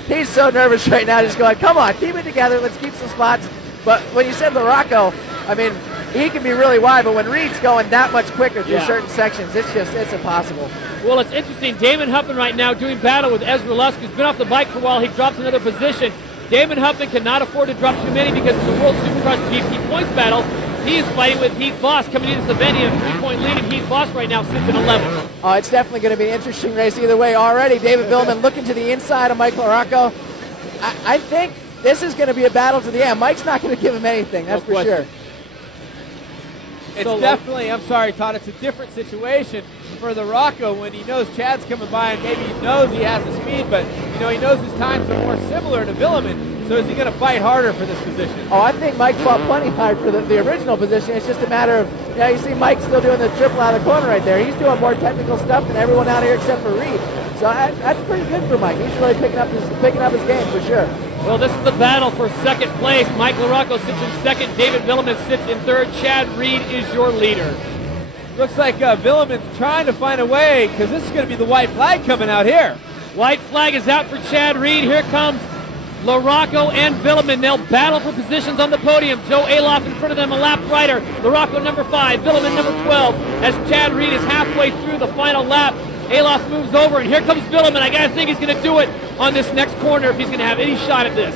he's so nervous right now, just going, come on, keep it together, let's keep some spots. But when you said LaRocco, I mean, he can be really wide, but when Reed's going that much quicker through certain sections, it's impossible. Well, it's interesting. Damon Huffman right now doing battle with Ezra Lusk, who's been off the bike for a while. He drops another position. Damon Huffman cannot afford to drop too many because of the World Supercross GP points battle. He is fighting with Heath Voss coming into this event. He has a 3-point lead, and Heath Voss right now sits in 11th. Oh, it's definitely going to be an interesting race either way. Already, David Villeman looking to the inside of Mike LaRocco. I think this is going to be a battle to the end. Mike's not going to give him anything, that's for sure. It's definitely, I'm sorry, Todd, it's a different situation for LaRocco when he knows Chad's coming by and maybe he knows he has the speed, but he knows his times are more similar to Villeman. So is he going to fight harder for this position? Oh, I think Mike fought plenty hard for the original position. It's just a matter of, you see Mike still doing the triple out of the corner right there. He's doing more technical stuff than everyone out here except for Reed. So that's pretty good for Mike. He's really picking up his game for sure. Well, this is the battle for 2nd place. Mike LaRocco sits in 2nd. David Villeman sits in 3rd. Chad Reed is your leader. Looks like Villeman's trying to find a way because this is going to be the white flag coming out here. White flag is out for Chad Reed. Here comes LaRocco and Villeman. They'll battle for positions on the podium. Joe Aloff in front of them, a lap rider. LaRocco number 5, Villeman number 12. As Chad Reed is halfway through the final lap, Aloff moves over, and here comes Villeman. I gotta think he's gonna do it on this next corner if he's gonna have any shot at this.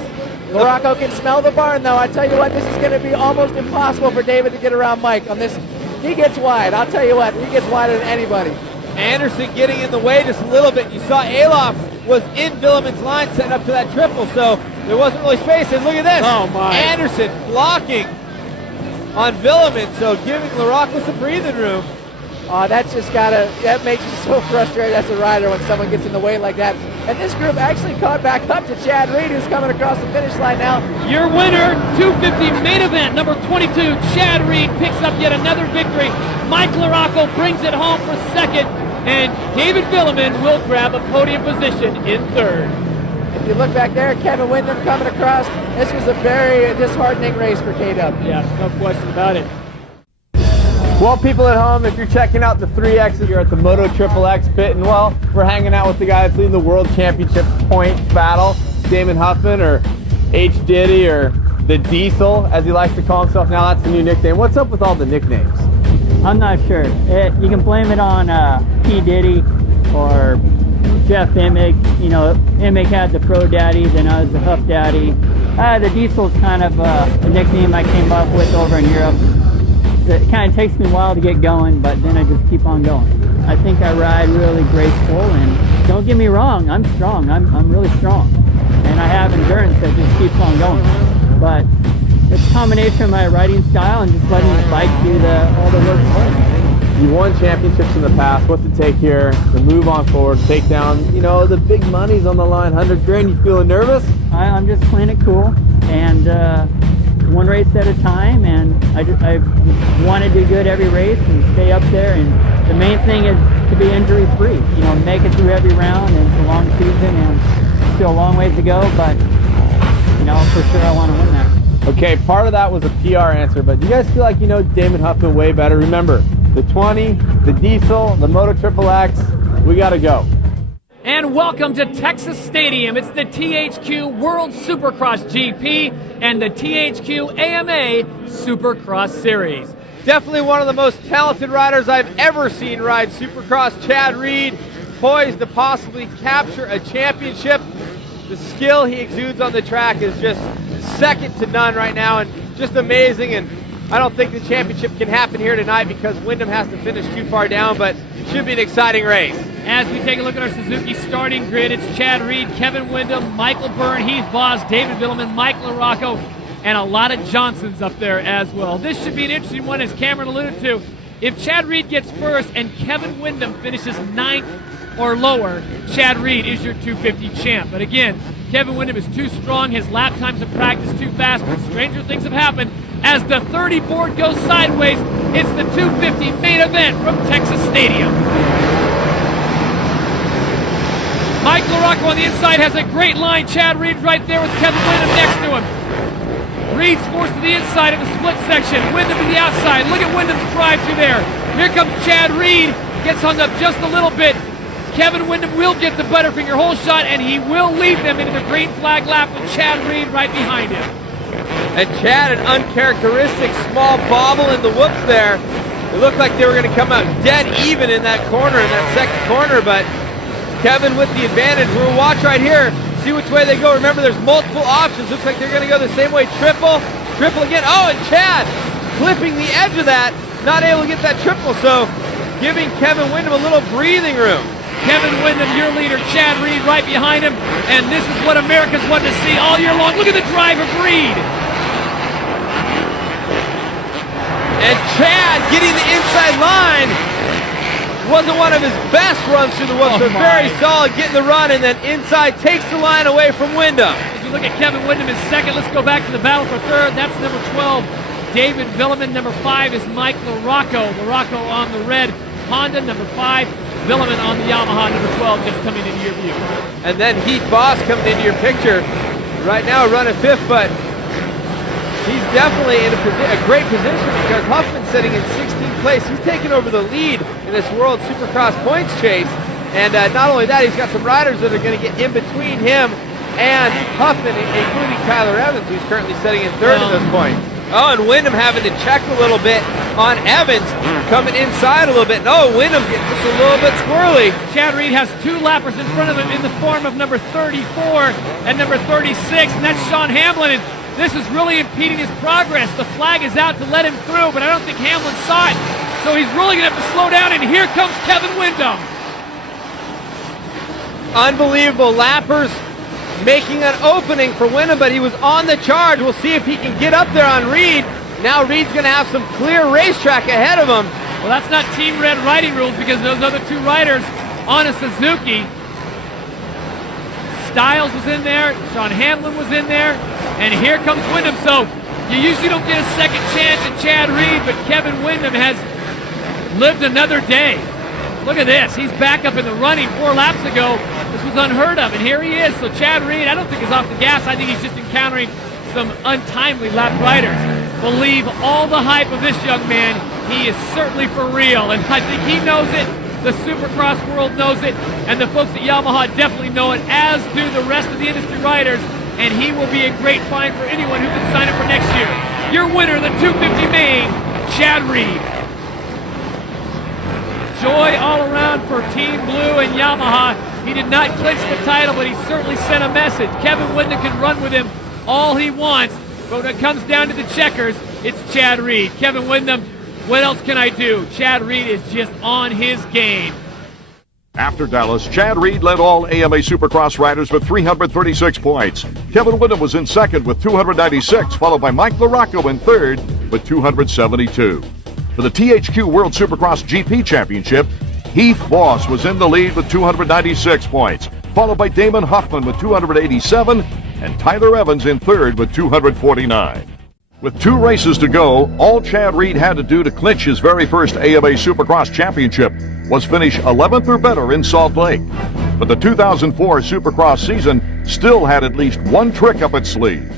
LaRocco can smell the barn, though. I tell you what, this is gonna be almost impossible for David to get around Mike on this. He gets wide. I'll tell you what, he gets wider than anybody. Anderson getting in the way just a little bit. You saw Aloff was in Villeman's line setting up to that triple, so there wasn't really space. And look at this. Oh, my. Anderson blocking on Villeman, so giving LaRocco some breathing room. That makes you so frustrated as a rider when someone gets in the way like that. And this group actually caught back up to Chad Reed, who's coming across the finish line now. Your winner, 250 main event, number 22, Chad Reed picks up yet another victory. Mike LaRocco brings it home for second, and David Villeman will grab a podium position in third. If you look back there, Kevin Windham coming across. This was a very disheartening race for KW. Yeah, no question about it. Well, people at home, if you're checking out the 3X, you're at the Moto XXX pit, and well, we're hanging out with the guy that's leading the World Championship point battle, Damon Huffman, or H. Diddy, or the Diesel, as he likes to call himself now. That's the new nickname. What's up with all the nicknames? I'm not sure. You can blame it on P. Diddy or Jeff Emig. You know, Emig had the Pro Daddy, then I was the Huff Daddy. The Diesel's kind of a nickname I came up with over in Europe. It kind of takes me a while to get going, but then I just keep on going. I think I ride really graceful, and don't get me wrong, I'm strong. I'm really strong, and I have endurance that just keeps on going. But it's a combination of my riding style and just letting the bike do all the work for me. You won championships in the past. What's it take here to move on forward, take down, the big money's on the line, 100 grand? You feeling nervous? I'm just playing it cool, and one race at a time, and I want to do good every race and stay up there, and the main thing is to be injury free, make it through every round, and it's a long season and still a long ways to go, but for sure I want to win that. Okay, part of that was a PR answer, but do you guys feel like you know Damon Huffman way better? Remember, the 20, the Diesel, the Moto XXX, we got to go. And welcome to Texas Stadium. It's the THQ World Supercross GP and the THQ AMA Supercross Series. Definitely one of the most talented riders I've ever seen ride Supercross. Chad Reed, poised to possibly capture a championship. The skill he exudes on the track is just second to none right now, and just amazing. And I don't think the championship can happen here tonight because Windham has to finish too far down, but it should be an exciting race. As we take a look at our Suzuki starting grid, it's Chad Reed, Kevin Windham, Michael Byrne, Heath Voss, David Villeman, Mike LaRocco, and a lot of Johnsons up there as well. This should be an interesting one, as Cameron alluded to. If Chad Reed gets first and Kevin Windham finishes 9th or lower, Chad Reed is your 250 champ. But again, Kevin Windham is too strong, his lap times of practice too fast, but stranger things have happened. As the 30 board goes sideways, it's the 250 main event from Texas Stadium. Mike LaRocco on the inside has a great line. Chad Reed right there with Kevin Windham next to him. Reed's forced to the inside in the split section. Windham to the outside. Look at Windham's drive through there. Here comes Chad Reed. Gets hung up just a little bit. Kevin Windham will get the Butterfinger hole shot, and he will lead them into the green flag lap with Chad Reed right behind him. And Chad, an uncharacteristic small bobble in the whoops there. It looked like they were going to come out dead even in that corner, in that second corner, but Kevin with the advantage. We'll watch right here, see which way they go. Remember, there's multiple options. Looks like they're going to go the same way. Triple again. Oh, and Chad clipping the edge of that, not able to get that triple, so giving Kevin Windham a little breathing room. Kevin Windham, your leader, Chad Reed right behind him, and this is what America's wanted to see all year long. Look at the drive of Reed. And Chad getting the inside line. Wasn't one of his best runs through the whoops, so very solid getting the run, and then inside takes the line away from Windham. As you look at Kevin Windham in second, let's go back to the battle for third. That's number 12, David Villeman. Number 5 is Mike LaRocco. LaRocco on the red Honda. Number 5, Villeman on the Yamaha. Number 12 just coming into your view. And then Heath Voss coming into your picture. Right now running 5th, but he's definitely in a great position because Huffman's sitting in 16th place. He's taken over the lead in this World Supercross points chase. And not only that, he's got some riders that are going to get in between him and Huffman, including Tyler Evans, who's currently sitting in 3rd at this point. Oh, and Windham having to check a little bit on Evans, coming inside a little bit. No, Windham gets just a little bit squirrely. Chad Reed has 2 lappers in front of him in the form of number 34 and number 36, and that's Sean Hamlin. And this is really impeding his progress. The flag is out to let him through, but I don't think Hamlin saw it. So he's really going to have to slow down, and here comes Kevin Windham. Unbelievable. Lappers making an opening for Windham, but he was on the charge. We'll see if he can get up there on Reed. Now Reed's going to have some clear racetrack ahead of him. Well, that's not Team Red riding rules because those other two riders on a Suzuki. Styles was in there, Sean Hamlin was in there, and here comes Windham. So you usually don't get a second chance at Chad Reed, but Kevin Windham has lived another day. Look at this. He's back up in the running 4 laps ago. This was unheard of, and here he is. So Chad Reed, I don't think is off the gas. I think he's just encountering some untimely lap riders. Believe all the hype of this young man. He is certainly for real, and I think he knows it. The Supercross world knows it, and the folks at Yamaha definitely know it, as do the rest of the industry riders, and he will be a great find for anyone who can sign up for next year. Your winner, the 250 main, Chad Reed. Joy all around for Team Blue and Yamaha. He did not clinch the title, but he certainly sent a message. Kevin Windham can run with him all he wants, but when it comes down to the checkers, it's Chad Reed. Kevin Windham, what else can I do? Chad Reed is just on his game. After Dallas, Chad Reed led all AMA Supercross riders with 336 points. Kevin Windham was in second with 296, followed by Mike LaRocco in third with 272. For the THQ World Supercross GP Championship, Heath Voss was in the lead with 296 points, followed by Damon Huffman with 287, and Tyler Evans in third with 249. With 2 races to go, all Chad Reed had to do to clinch his very first AMA Supercross Championship was finish 11th or better in Salt Lake. But the 2004 Supercross season still had at least one trick up its sleeve.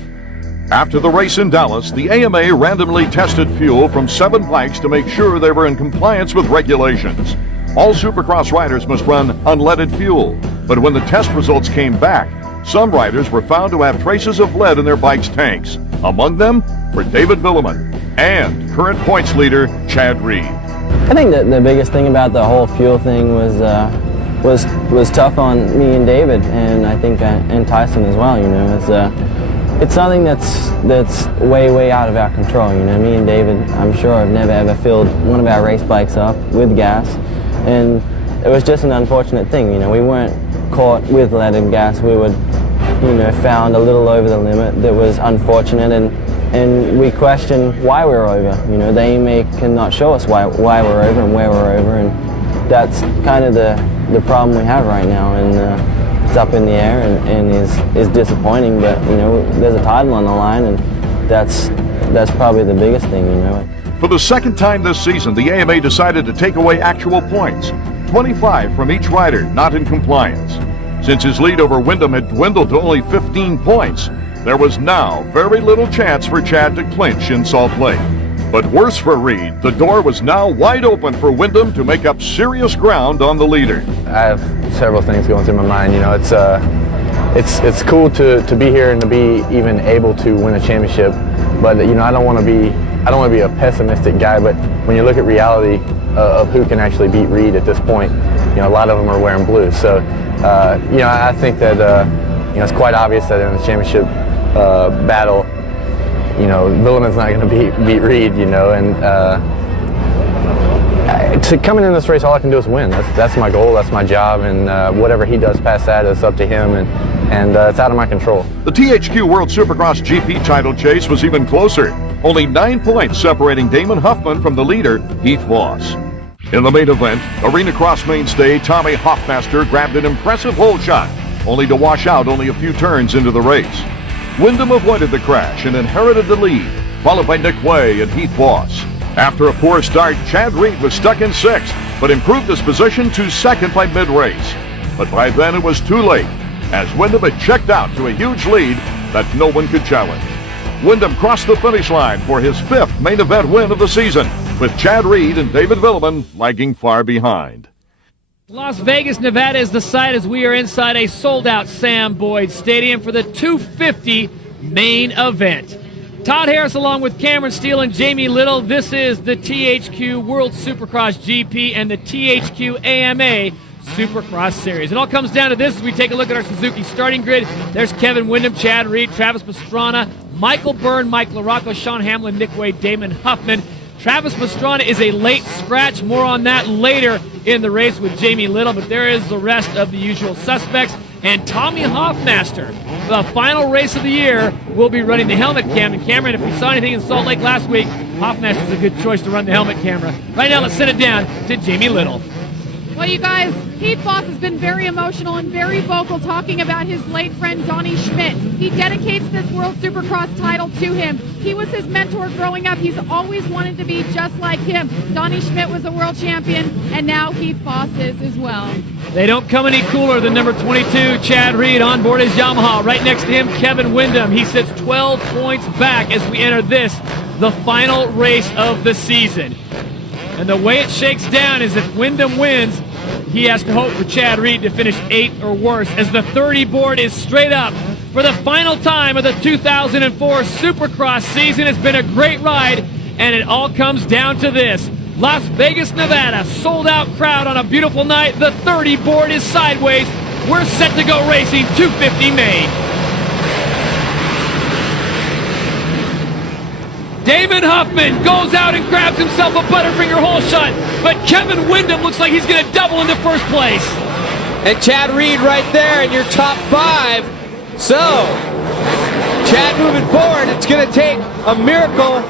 After the race in Dallas, the AMA randomly tested fuel from 7 bikes to make sure they were in compliance with regulations. All Supercross riders must run unleaded fuel, but when the test results came back, some riders were found to have traces of lead in their bikes' tanks. Among them were David Villeman and current points leader Chad Reed. I think that the biggest thing about the whole fuel thing was tough on me and David, and I think and Tyson as well. You know, it's something that's way out of our control. You know, me and David, I'm sure, have never ever filled one of our race bikes up with gas, and it was just an unfortunate thing. You know, we weren't caught with leaded gas. We were, you know, found a little over the limit. That was unfortunate, and we question why we were over. You know, the AMA cannot show us why we're over and where we're over, and that's kind of the problem we have right now, and it's up in the air and is disappointing. But you know, there's a title on the line, and that's probably the biggest thing. You know. For the second time this season, the AMA decided to take away actual points, 25 from each rider not in compliance. Since his lead over Windham had dwindled to only 15 points, there was now very little chance for Chad to clinch in Salt Lake. But worse for Reed, the door was now wide open for Windham to make up serious ground on the leader. I have several things going through my mind. You know, it's cool to be here and to be even able to win a championship. But you know, I don't want to be a pessimistic guy. But when you look at reality of who can actually beat Reed at this point, you know, a lot of them are wearing blue. So you know, I think that you know, it's quite obvious that in the championship battle, you know, Villeman's not going to beat Reed, you know, and to coming in this race, all I can do is win. That's my goal, that's my job, and whatever he does past that is up to him, and it's out of my control. The THQ World Supercross GP title chase was even closer, only 9 points separating Damon Huffman from the leader, Heath Voss. In the main event, Arena Cross mainstay Tommy Hoffmaster grabbed an impressive hole shot, only to wash out only a few turns into the race. Windham avoided the crash and inherited the lead, followed by Nick Way and Heath Voss. After a poor start, Chad Reed was stuck in 6th, but improved his position to 2nd by mid-race. But by then it was too late, as Windham had checked out to a huge lead that no one could challenge. Windham crossed the finish line for his 5th main event win of the season, with Chad Reed and David Villeman lagging far behind. Las Vegas, Nevada is the site as we are inside a sold-out Sam Boyd Stadium for the 250 main event. Todd Harris along with Cameron Steele and Jamie Little. This is the THQ World Supercross GP and the THQ AMA Supercross Series. It all comes down to this as we take a look at our Suzuki starting grid. There's Kevin Windham, Chad Reed, Travis Pastrana, Michael Byrne, Mike LaRocco, Sean Hamlin, Nick Way, Damon Huffman. Travis Pastrana is a late scratch. More on that later in the race with Jamie Little, but there is the rest of the usual suspects. And Tommy Hoffmaster, the final race of the year, will be running the helmet cam. And Cameron, if we saw anything in Salt Lake last week, Hoffmaster's a good choice to run the helmet camera. Right now, let's send it down to Jamie Little. Well, you guys, Heath Voss has been very emotional and very vocal talking about his late friend Donnie Schmidt. He dedicates this World Supercross title to him. He was his mentor growing up. He's always wanted to be just like him. Donnie Schmidt was a world champion, and now Heath Voss is as well. They don't come any cooler than number 22, Chad Reed, on board his Yamaha. Right next to him, Kevin Windham. He sits 12 points back as we enter this, the final race of the season. And the way it shakes down is if Windham wins, he has to hope for Chad Reed to finish 8th or worse, as the 30 board is straight up for the final time of the 2004 Supercross season. It's been a great ride, and it all comes down to this. Las Vegas, Nevada, sold-out crowd on a beautiful night. The 30 board is sideways. We're set to go racing 250 Main. Damon Huffman goes out and grabs himself a Butterfinger hole shot, but Kevin Windham looks like he's going to double into first place. And Chad Reed right there in your top 5. So, Chad moving forward, it's going to take a miracle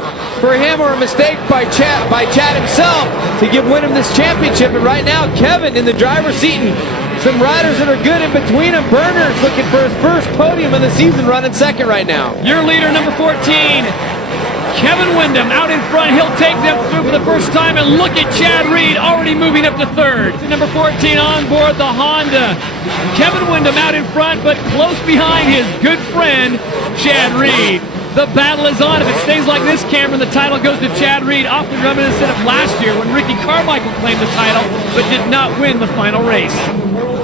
for him or a mistake by Chad himself to give Windham this championship. And right now, Kevin in the driver's seat, and some riders that are good in between him. Byrne looking for his first podium of the season, running second right now. Your leader, number 14. Kevin Windham out in front. He'll take them through for the first time, and look at Chad Reed already moving up to 3rd. Number 14 on board the Honda. Kevin Windham out in front, but close behind his good friend, Chad Reed. The battle is on. If it stays like this, Cameron, the title goes to Chad Reed, often reminiscent of last year when Ricky Carmichael claimed the title, but did not win the final race.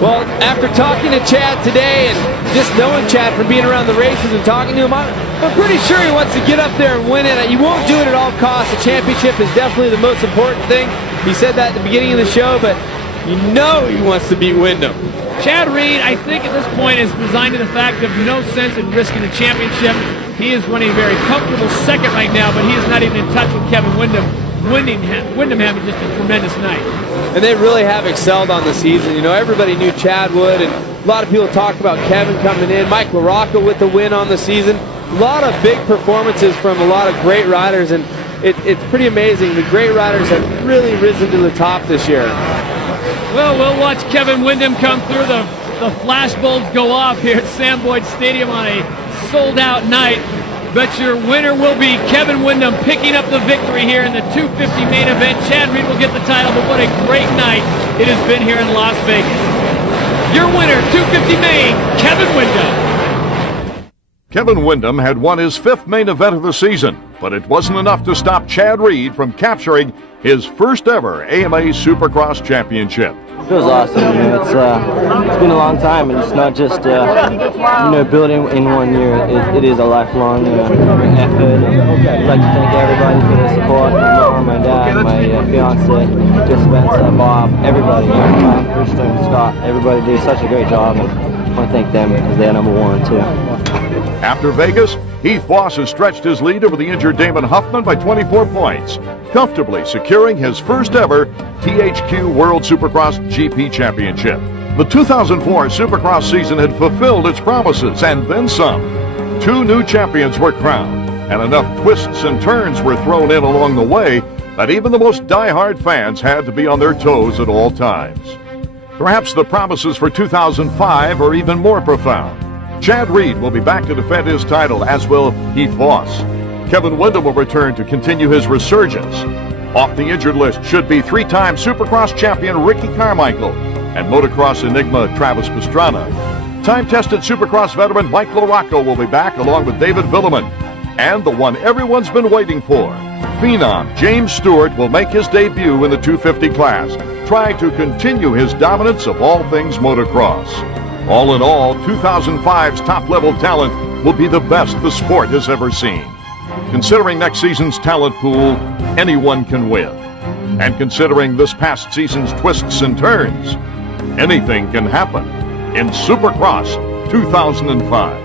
Well, after talking to Chad today and just knowing Chad from being around the races and talking to him, I'm pretty sure he wants to get up there and win it. He won't do it at all costs. The championship is definitely the most important thing. He said that at the beginning of the show, but you know he wants to beat Windham. Chad Reed, I think at this point, is resigned to the fact of no sense in risking the championship. He is running a very comfortable second right now, but he is not even in touch with Kevin Windham. Windham having just a tremendous night. And they really have excelled on the season. You know, everybody knew Chad would, and a lot of people talked about Kevin coming in. Mike LaRocca with the win on the season. A lot of big performances from a lot of great riders, and it's pretty amazing. The great riders have really risen to the top this year. Well, we'll watch Kevin Windham come through. The flashbulbs go off here at Sam Boyd Stadium on a sold-out night. But your winner will be Kevin Windham picking up the victory here in the 250 main event. Chad Reed will get the title, but what a great night it has been here in Las Vegas. Your winner, 250 main, Kevin Windham. Kevin Windham had won his 5th main event of the season, but it wasn't enough to stop Chad Reed from capturing his first ever AMA Supercross Championship. It was awesome. You know, it's been a long time, and it's not just building in 1 year. It is a lifelong effort. I'd like to thank everybody for the support. My mom, my dad, my fiance, Jeff Spencer, Bob, everybody. Christian, Scott, everybody did such a great job, and I want to thank them because they're number 1 too. After Vegas, Heath Voss has stretched his lead over the injured Damon Huffman by 24 points, comfortably securing his first ever THQ World Supercross GP Championship. The 2004 Supercross season had fulfilled its promises, and then some. 2 new champions were crowned, and enough twists and turns were thrown in along the way that even the most die-hard fans had to be on their toes at all times. Perhaps the promises for 2005 are even more profound. Chad Reed will be back to defend his title, as will Heath Voss. Kevin Windham will return to continue his resurgence. Off the injured list should be 3-time Supercross champion Ricky Carmichael and motocross enigma Travis Pastrana. Time-tested Supercross veteran Mike LaRocca will be back, along with David Villeman. And the one everyone's been waiting for, phenom James Stewart, will make his debut in the 250 class, trying to continue his dominance of all things motocross. All in all, 2005's top-level talent will be the best the sport has ever seen. Considering next season's talent pool, anyone can win. And considering this past season's twists and turns, anything can happen in Supercross 2005.